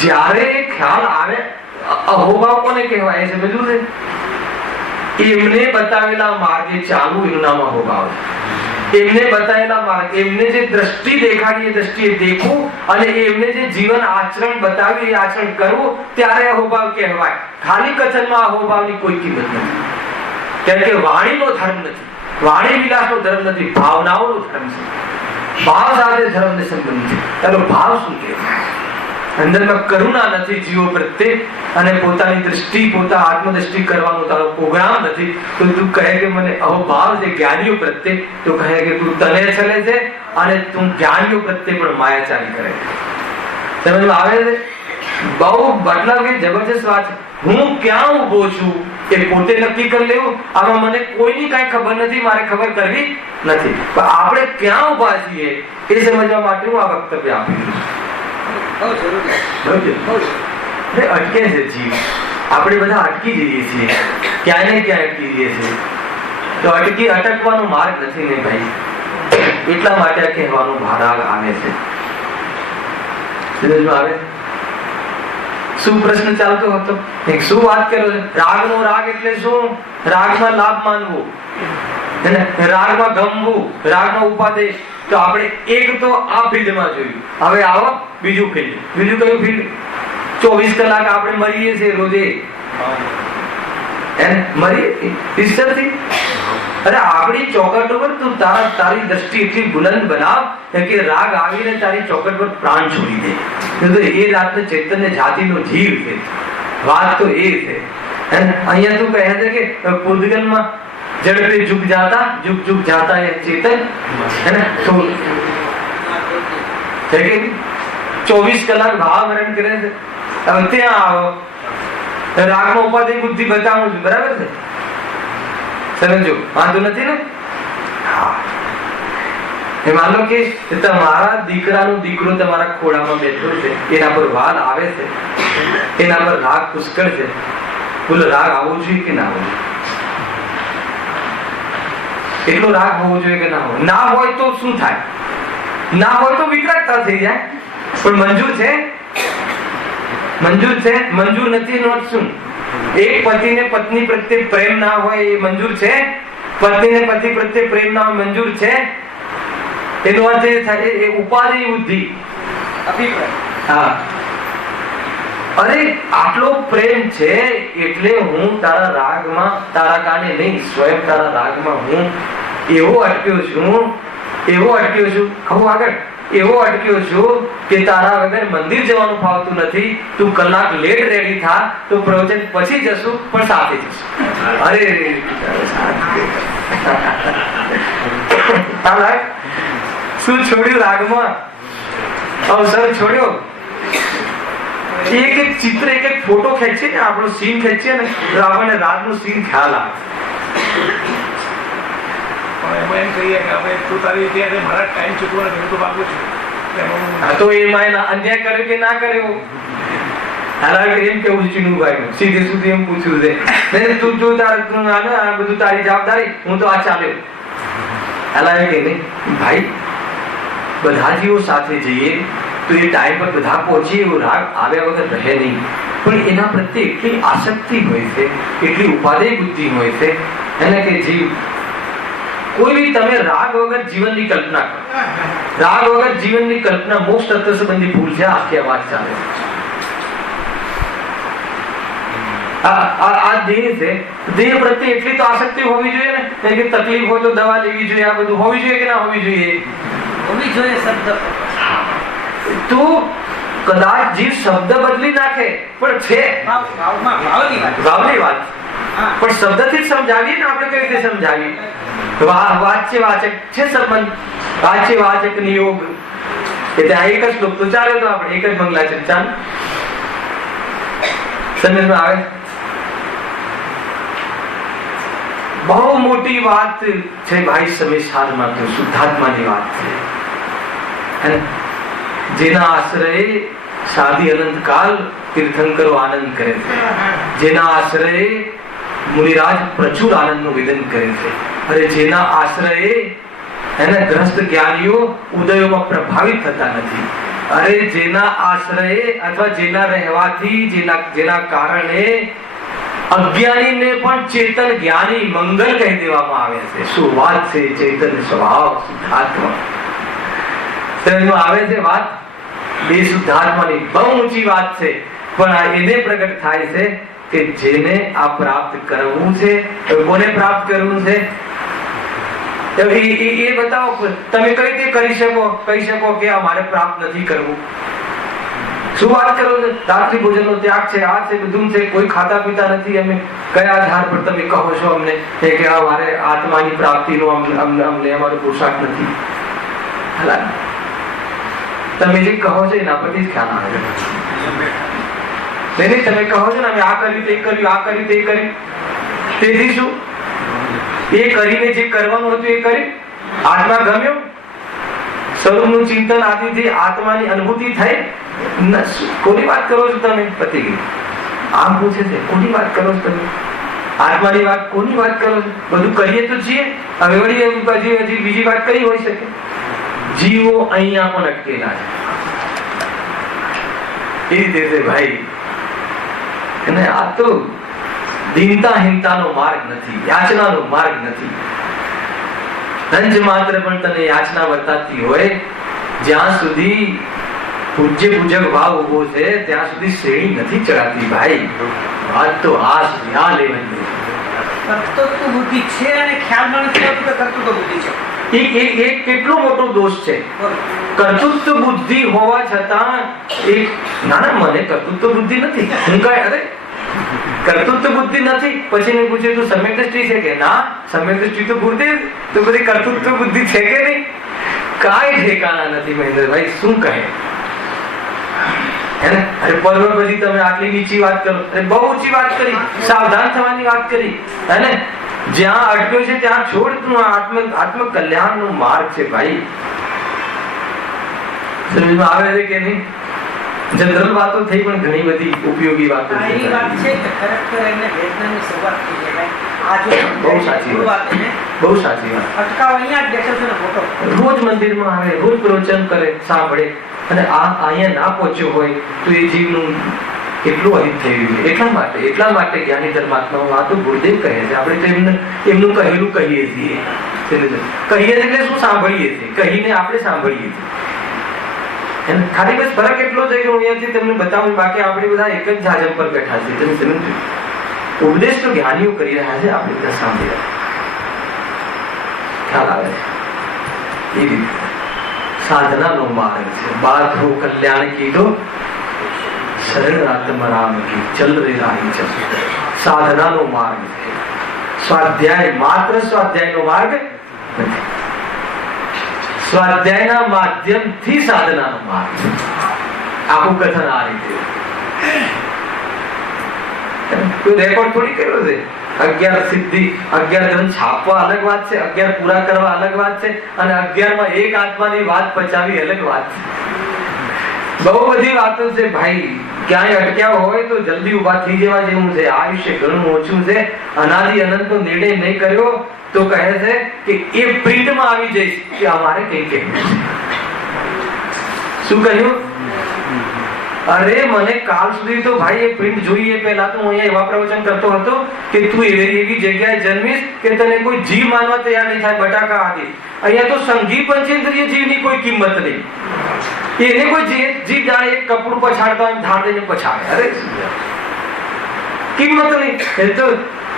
જ્યારે ખ્યાલ આવે, અહોભાવ કોને કહેવાય છે બધું છે? એમને બતાવેલા માર્ગે ચાલવું એનું નામ અહોભાવ છે. એમને બતાવેલા માર્ગ, એમને જે દ્રષ્ટિ દેખાડી એ દ્રષ્ટિએ દેખવું અને એમને જે જીવન આચરણ બતાવ્યું એ આચરણ કરવું, ત્યારે અહોભાવ કહેવાય. ખાલી કથનમાં અહોભાવની કોઈ કિંમત નથી. કેમ કે વાણીનો ધર્મ નથી, વાણી વિલાસનો ધર્મ નથી, ભાવનાઓનો ધર્મ છે. ભાવ સાથે ધર્મને સંબંધ છે. ચાલો ભાવ શું કહેવાય? અંદરમાં કરુણા નથી જીવો પ્રત્યે, અને પોતાની દ્રષ્ટિ, પોતા આત્મદ્રષ્ટિ કરવાનો તારો પ્રોગ્રામ નથી, તો તું કહે કે મને અહોભાવ છે જ્ઞાનીઓ પ્રત્યે, તો કહે કે તું તને છલે છે અને તું જ્ઞાનીઓ પ્રત્યે પણ માયાચારી કરે છે. સમજમાં આવે છે? બહુ મતલબ કે જબરજસ્ત વાત છે. હું ક્યાં ઉભો છું એ પોતે નક્કી કરી લેવું. આમાં મને કોઈની કઈ ખબર નથી, મારે ખબર કરવી નથી, પણ આપણે ક્યાં ઉભા છીએ એ સમજવા માટે હું આ વક્તવ્ય આપી દઉં છું. અટકે છે જીવ, આપણે બધા અટકી જઈએ છીએ, ક્યાંય ને ક્યાં અટકી જઈએ છીએ. તો અટકવાનો માર્ગ નથી ને ભાઈ, એટલા માટે આ કહેવાનો ભાગ આવે છે. સમજમાં આવે? શું પ્રશ્ન ચાલતો હતો? શું વાત કર્યો છે? રાગનો રાગ એટલે શું? રાગમાં લાભ માનવો, રાગમાં ગમવું, રાગનો ઉપાદેશ. તો આપણે એક તો આ ફિલ્ડમાં જોયું. હવે આવો બીજું ફિલ્ડ. બીજું કયું ફિલ્ડ? 24 કલાક આપણે મરીએ છીએ રોજે, મરીએ ઈશ્વરથી. અરે આપણી ચોકટ ઉપર તું તારી દ્રષ્ટિ એટલી બુલંદ બનાવ કે રાગ આવીને તારી ચોકટ પર પ્રાણ છોડી દે. તો એ રાતનો ચૈતન્ય જાતિનો જીવ છે. વાત તો એ છે. અહીંયા તું કહે છે કે પૂર્વગલમાં ઝડપે ઝુક જાતા એ ચેતન, હે ને? તો 24 કલાક ભાવરણ કરે છે. હવે ત્યાં આવો, રાગનો ઉપાધિ બુદ્ધિ બતાવું છું, બરાબર છે? સમજો, વાંધો નથી ને? માન લો કે તમારા દીકરાનો દીકરો તમારા ખોળામાં બેઠો છે, એના પર વાલ આવે છે, એના પર રાગ પુષ્કળ છે. બોલો, રાગ આવવો જોઈએ કે ના આવવો? એટલો રાગ હોવો જોઈએ કે ના હોય? ના હોય તો શું થાય? ના હોય તો વિકરાળતા થઈ જાય. પણ મંજૂર છે? મંજૂર છે? મંજૂર નથી નો શું? એક પતિને પત્ની પ્રત્યે પ્રેમ ના હોય એ મંજૂર છે? પત્નીને પતિ પ્રત્યે પ્રેમ ના હોય મંજૂર છે? એનો અર્થ એ થાય એ ઉપાધિ બુદ્ધિ. હા, અરે આટલો પ્રેમ છે એટલે હું તારા રાગમાં, તારા કાને નહીં, સ્વયં તારા રાગમાં હું એવો અટક્યો છું. કહું આગળ, એવો અટક્યો છું કે તારા વગર મંદિર જવાનું ફાવતું નથી. તું કલાક લેટ રેડી થા તો પ્રવચન પછી જશું, પણ સાથે જશું. અરે શું છોડ્યું રાગમાં? અવસર છોડ્યો. એક ચિત્ર, એક ફોટો ખેંચીએ ને, આપણો સીન ખેંચીએ ને, તો આપણને રાતનો સીન ખ્યાલ આવે. એમ કહીએ કે હવે તું તારી રીતે મારા ટાઈમ ચૂકવો નથી, હું તો માગું છું. તો એમાં અન્યાય કર્યો કે ના કર્યો? એમ કેવું ચીનુભાઈ સીધે સુધી એમ પૂછ્યું છે, તું બધું તારી જવાબદારી, હું તો આ ચાલ્યો. હલાવે કે નહીં ભાઈ? બધા જીવો સાથે જઈએ તો એ ટાઈમ પર બધા પહોંચીએ એવો રાગ આવ્યા વગર રહે નહીં. પણ એના પ્રત્યે એટલી આસક્તિ હોય છે, એટલી ઉપાદેય બુદ્ધિ હોય છે એને કે જીવ કોઈ બી તમે રાગ વગર જીવનની કલ્પના કરો. રાગ વગર જીવનની કલ્પના મોક્ષ તત્વ સંબંધી ભૂલ છે. આખી વાત ચાલે આ દેહ છે, દેહ પ્રત્યે એટલી તો આસક્તિ હોવી જોઈએ ને કે તકલીફ હોય તો દવા લેવી જોઈએ. આ બધું હોવી જોઈએ કે ના હોવી જોઈએ? હોવી જોઈએ. શબ્દ તો કદાચ જીવ શબ્દ બદલી નાખે પણ છે ભાવની વાત, પણ શબ્દથી જ સમજાવીએ ને આપણે. કઈ રીતે સમજાવીએ? વાચ્ય વાચક છે સંબંધ, વાચ્ય વાચક નિયોગ. એટલે આ એક જ શ્લોક તો ચાલે, તો આપણે એક જ બંગલા છે. ચાલ, સમજમાં આવે? બહુ મોટી વાત છે ભાઈ. સમેશાનમાં તો શુદ્ધાત્માની વાત છે. જેના આશ્રય સાધી અનંત કાલ તીર્થંકરો આનંદ કરે છે, જેના આશ્રય મુનિરાજ પ્રચુર આનંદનું વિદન કરે છે. અરે જેના આશ્રય એના ગ્રસ્ત જ્ઞાનીઓ ઉદયોમાં પ્રભાવિત થતા નથી. અરે જેના આશ્રય અથવા જેના રહેવાથી, જેના કારણે અજ્ઞાનીને પણ ચેતન જ્ઞાની મંગલ કહી દેવામાં આવે છે. શું વાત છે! ચેતન સ્વભાવ શુદ્ધાત્મા. સમજમાં આવે છે વાત? બે શુદ્ધાત્માની બહુ ઊંચી વાત છે. પણ એને પ્રગટ થાય છે કે જેને આ પ્રાપ્ત કરવું છે. કોને પ્રાપ્ત કરવું છે એ બતાવો. તમે કઈ રીતે કહી શકો કે અમારે પ્રાપ્ત નથી કરવું? શું વાત કરો છો? રાત્રિ ભોજનનો ત્યાગ છે, આ છે, બધું છે, કોઈ ખાતા પીતા નથી. અમે કયા આધાર પર તમે કહો છો અમને કે અમારે આત્માની પ્રાપ્તિનો અમને અમારો પોશાક નથી? તમે જે કહો છો એના પરથી જ ખ્યાલ આવે. નહીં, તમે કહો છો ને અમે આ કર્યું, તે કર્યું, આ કર્યું, તે કર્યું, તેથી શું? એ કરીને જે કરવાનું હતું એ કર્યું, આત્મા ગમ્યો, સ્વરૂપનું ચિંતન આદિથી આત્માની અનુભૂતિ થઈ. કોની વાત કરો છો તમે? પતિ આમ પૂછે છે, કોની વાત કરો છો તમે? આત્માની વાત કોની વાત કરો છો? બધું કરીએ તો છીએ, હવે વળી હજી બીજી વાત કઈ હોઈ શકે? જીવો અહીંયા પણ અટકેલા છે. એ રીતે છે ભાઈ. અને આ તો દીનતા હિંતાનો માર્ગ નથી, યાચનાનો માર્ગ નથી. અંજ માત્ર પણ તને યાચના વર્તાતી હોય, જ્યાં સુધી પૂજ્ય પૂજક ભાવ ઉભો છે ત્યાં સુધી શ્રેણી નથી ચડાતી ભાઈ. વાત તો આ સુધી આ લેવાની. કર્તૃત્વ બુદ્ધિ છે અને ખ્યાલમાં નથી આવતું કે કર્તૃત્વ બુદ્ધિ છે. એ કેટલો મોટો દોષ છે. કર્તૃત્વ બુદ્ધિ હોવા છતાં એક ના મને કર્તૃત્વ બુદ્ધિ નથી, હું કઈ અરે કર્તૃત્વ બુદ્ધિ નથી. પછી મેં પૂછ્યું તું સમ્યક દ્રષ્ટિ છે કે ના? સમ્યક દ્રષ્ટિ તો ગુરુદેવ, તો બધી કર્તૃત્વ બુદ્ધિ છે કે નહીં? કાંઈ ઠેકાણા નથી મહેન્દ્રભાઈ. શું કહે? અરે પર્વ પછી તમે આટલી નીચી વાત કરો, બહુ ઊંચી વાત કરી, સાવધાન થવાની વાત કરી. અને જ્યાં અટક્યો છે ત્યાં છોડ. તું આત્મ કલ્યાણ નો માર્ગ છે ભાઈ. સમજમાં આવે છે કે નહીં? જનરલ વાતો થઈ પણ ઘણી બધી ઉપયોગી વાતો આ એ વાત છે કે ખરેખર એને વેદનાની શરૂઆત થઈ જાય. આ જો બહુ સાચી વાત, બહુ સાચી વાત. અટકાવ અહીંયા જ બેઠો છે ને મોટો. રોજ મંદિરમાં આવે, રોજ પ્રવચન કરે, સાંભળે, અને આ અહીંયા ના પહોંચ્યો હોય તો એ જીવનું એટલું અહિત થઈ ગયું. એટલા માટે જ્ઞાની ધર્માત્માઓ આ તો ગુરુદેવ કહે છે. આપણે તો એમનું કહેલું કહીએ છીએ. કહીએ એટલે શું? સાંભળીએ છીએ. કહીને આપણે સાંભળીએ છીએ. ખાલી બસ ફરક એટલો છે કે હું અહીંયાથી તમને બતાવું, બાકી આપણે બધા એક જ જાજમ પર બેઠા છીએ. તમે સમજો, ઉપદેશ તો જ્ઞાનીઓ કરી રહ્યા છે, આપણે બધા સાંભળી રહ્યા. ખ્યાલ આવે છે? એ રીતે સાધનાનો માર્ગ છે. બાધો કલ્યાણ કીધો, સરળ આત્મ રામ કી ચલ રે રાહી ચલ. સાધનાનો માર્ગ છે. સ્વાધ્યાય માત્ર સ્વાધ્યાયનો માર્ગ નથી. સ્વાધ્યાયના માધ્યમથી સાધનાનો માર્ગ. આખું કથન આ રીતે. કોઈ રેકોર્ડ થોડી કર્યો છે. 11 સિદ્ધિ, 11 ગ્રંથ છાપવા અલગ વાત છે, 11 પૂરા કરવા અલગ વાત છે, અને 11 માં એક આત્માની વાત પચાવી અલગ વાત છે. બહુ બધી વાતો છે ભાઈ. ક્યાંય અટક્યા હોય તો જલ્દી ઉભા થઈ જવા જેવું છે. આયુષ્ય ઘણું ઓછું છે. અનાદિ અનંતનો નિર્ણય નહીં કર્યો તો કહે છે કે એ પ્રિન્ટમાં આવી જઈશ કે અમારે કઈ કહેવું છે. શું કહ્યું? અરે મને કાલ સુધી તો ભાઈ એ પ્રિન્ટ જોઈએ. પહેલા તો હું અહીંયા એવા પ્રવચન કરતો હતો કે તું એવી જગ્યાએ જન્મીશ કે તને કોઈ જીવ માનવા તૈયાર નહીં થાય. બટાકા આદિ. અહીંયા તો સંઘી પંચેન્દ્રિય જીવની કોઈ કિંમત નહીં. એને કોઈ જીવ જાણે એક કપડું પછાડતા હોય ધાર દઈને પછાડે. અરે કિંમત નહીં. એ તો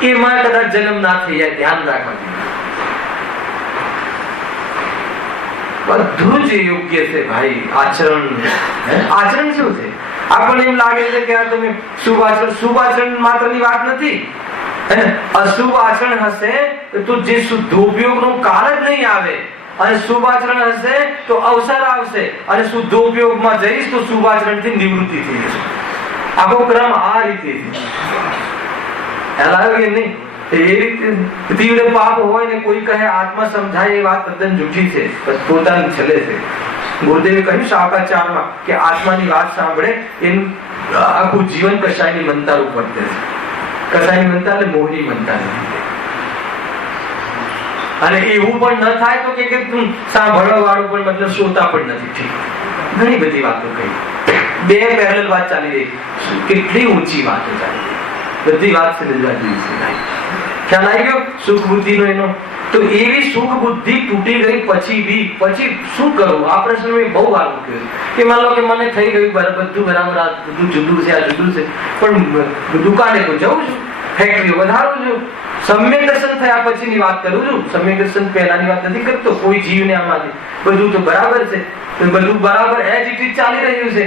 એમાં કદાચ જન્મ ના થઈ જાય. ધ્યાન રાખવાનું. બધું જ યોગ્ય છે ભાઈ. આચરણ શું છે? આપણને એમ લાગે છે કે આ તમે શુભ આચરણ માત્રની વાત નથી. અશુભ આચરણ હશે તો જે શુદ્ધોપયોગનો કાળ જ નહીં આવે, અને શુભ આચરણ હશે તો અવસર આવશે, અને શુદ્ધોપયોગમાં જઈશ તો શુભ આચરણથી નિવૃત્તિ થઈ જશે. આખો ક્રમ આ રીતે છે. કે નહીં? એ રીતે તીવ્ર પાપ હોય ને કોઈ કહે આત્મા સમજાય, એ વાત તદ્દન જૂઠી છે, પોતાની છલે છે. ગુરુદેવે કહ્યું શાકાચારમાં કે આત્માની વાત સાંભળે એનું આખું જીવન કશાયની મંતાર ઉપર છે. કશાયની મંતાર એટલે મોહની મંતાર. અને એવું પણ ન થાય તો કે તું સાંભળવા વાળું પણ મતલબ શ્રોતા પણ નથી. ઠીક, ઘણી બધી વાતો કહી. બે પેરેલલ વાત ચાલી રહી. કેટલી ઊંચી વાતો ચાલી રહી. બધી વાત સમજવા જેવી છે. ખ્યાલ આવી ગયો સુખ બુદ્ધિ નો એનો? તો એવી સુખ બુદ્ધિ તૂટી ગઈ પછી શું કરવું? આ પ્રશ્ન મેં બહુ વાર મૂક્યો કે માન લો કે મને થઈ ગયું બધું બરાબર, આ બધું જુદું છે, આ જુદું છે, પણ દુકાને તો જવું છું, ફેક્ટરી વધારું છું, સમ્યક દર્શન થયા પછીની વાત કરું છું. સમ્યક દર્શન પહેલાની વાત નથી કરતો. કોઈ જીવને આમાંથી બધું તો બરાબર છે, બધું બરાબર એજ ઇટ ઇઝ ચાલી રહ્યું છે.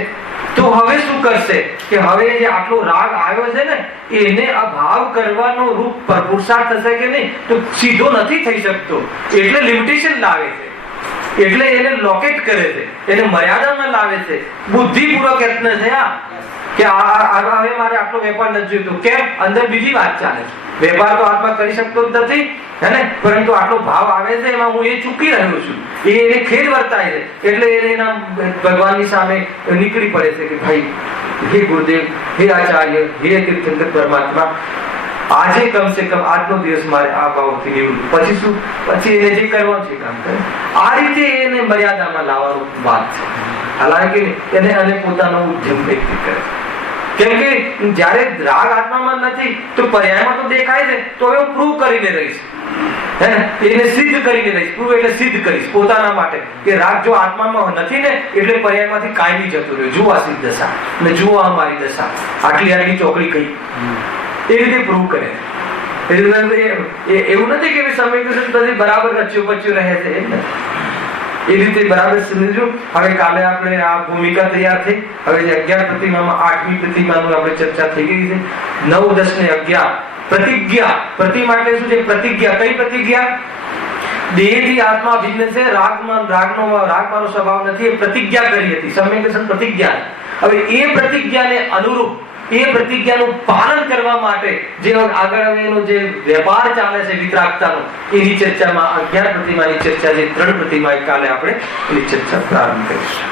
તો હવે શું કરશે કે હવે જે આટલો રાગ આવ્યો છે ને એને અભાવ કરવાનો રૂપ પુરુષાર્થ થશે કે નહીં, તો સીધો નથી થઈ શકતો, એટલે લિમિટેશન લાવે છે, એટલે એને લોકેટ કરે છે, એને મર્યાદામાં લાવે છે, બુદ્ધિપૂર્વક યત્ન છે કે હવે મારે આટલો વેપાર નથી જોઈતો. કેમ? અંદર બીજી વાત ચાલે છે. વેપાર તો આત્મા કરી શકતો જ નથી હે ને, પરંતુ આટલો ભાવ આવે છે એમાં હું એ ચૂકી રહ્યો છું, એને ખેદ વર્તાય છે, એટલે એના ભગવાનની સામે નીકળી પડે છે કે ભાઈ, હે ગુરુદેવ, હે આચાર્ય, હે તીર્થંકર પરમાત્મા, આજે કમસે કમ આજનો દિવસ મારે આ ભાવથી નીવડું, પછી શું, પછી એને જે કરવાનું છે કામ કરે. આ રીતે એને મર્યાદામાં લાવવાનું વાત છે. હાલાકી એને અને પોતાનો ઉદ્યમ વ્યક્ત કરે. કેમ કે જ્યારે રાગ આત્મામાં નથી તો પર્યાયમાં તો દેખાય છે, તો હવે હું પ્રૂવ કરીને રહીશ, હે ને, એને સિદ્ધ કરીને રહીશ. પ્રૂવ એટલે સિદ્ધ કરીશ પોતાના માટે કે રાગ જો આત્મામાં નથી ને એટલે પર્યાયમાંથી કાયમી જતો રહ્યો. જુઓ આ સિદ્ધ દશા ને જુઓ આ મારી દશા, આટલી આટલી ચોકડી કઈ, એ રીતે પ્રૂવ કરે. એવું નથી કે સમય બરાબર રચ્યું પચ્યું રહે છે, એ રીતે બરાબર સમજો. હવે કાલે આપણે આ ભૂમિકા તૈયાર થઈ, હવે જે 11 પ્રતિમામાં 8મી પ્રતિમાનું આપણે ચર્ચા થઈ ગઈ છે. 9, 10 ને 11 પ્રતિજ્ઞા. પ્રતિમા એટલે શું છે? પ્રતિજ્ઞા. કઈ પ્રતિજ્ઞા? દેહથી આત્મા ભિન્ન છે, રાગ મારો સ્વભાવ નથી, એ પ્રતિજ્ઞા કરી હતી. સમ્યક પ્રતિજ્ઞા. હવે એ પ્રતિજ્ઞાને અનુરૂપ એ પ્રતિજ્ઞાનું પાલન કરવા માટે જે આગળ એનો જે વેપાર ચાલે છે વિતરાગતાનો, એની ચર્ચામાં 11 પ્રતિમાની ચર્ચા છે. 3 પ્રતિમા કાલે આપણે એની ચર્ચા પ્રારંભ કરીશું.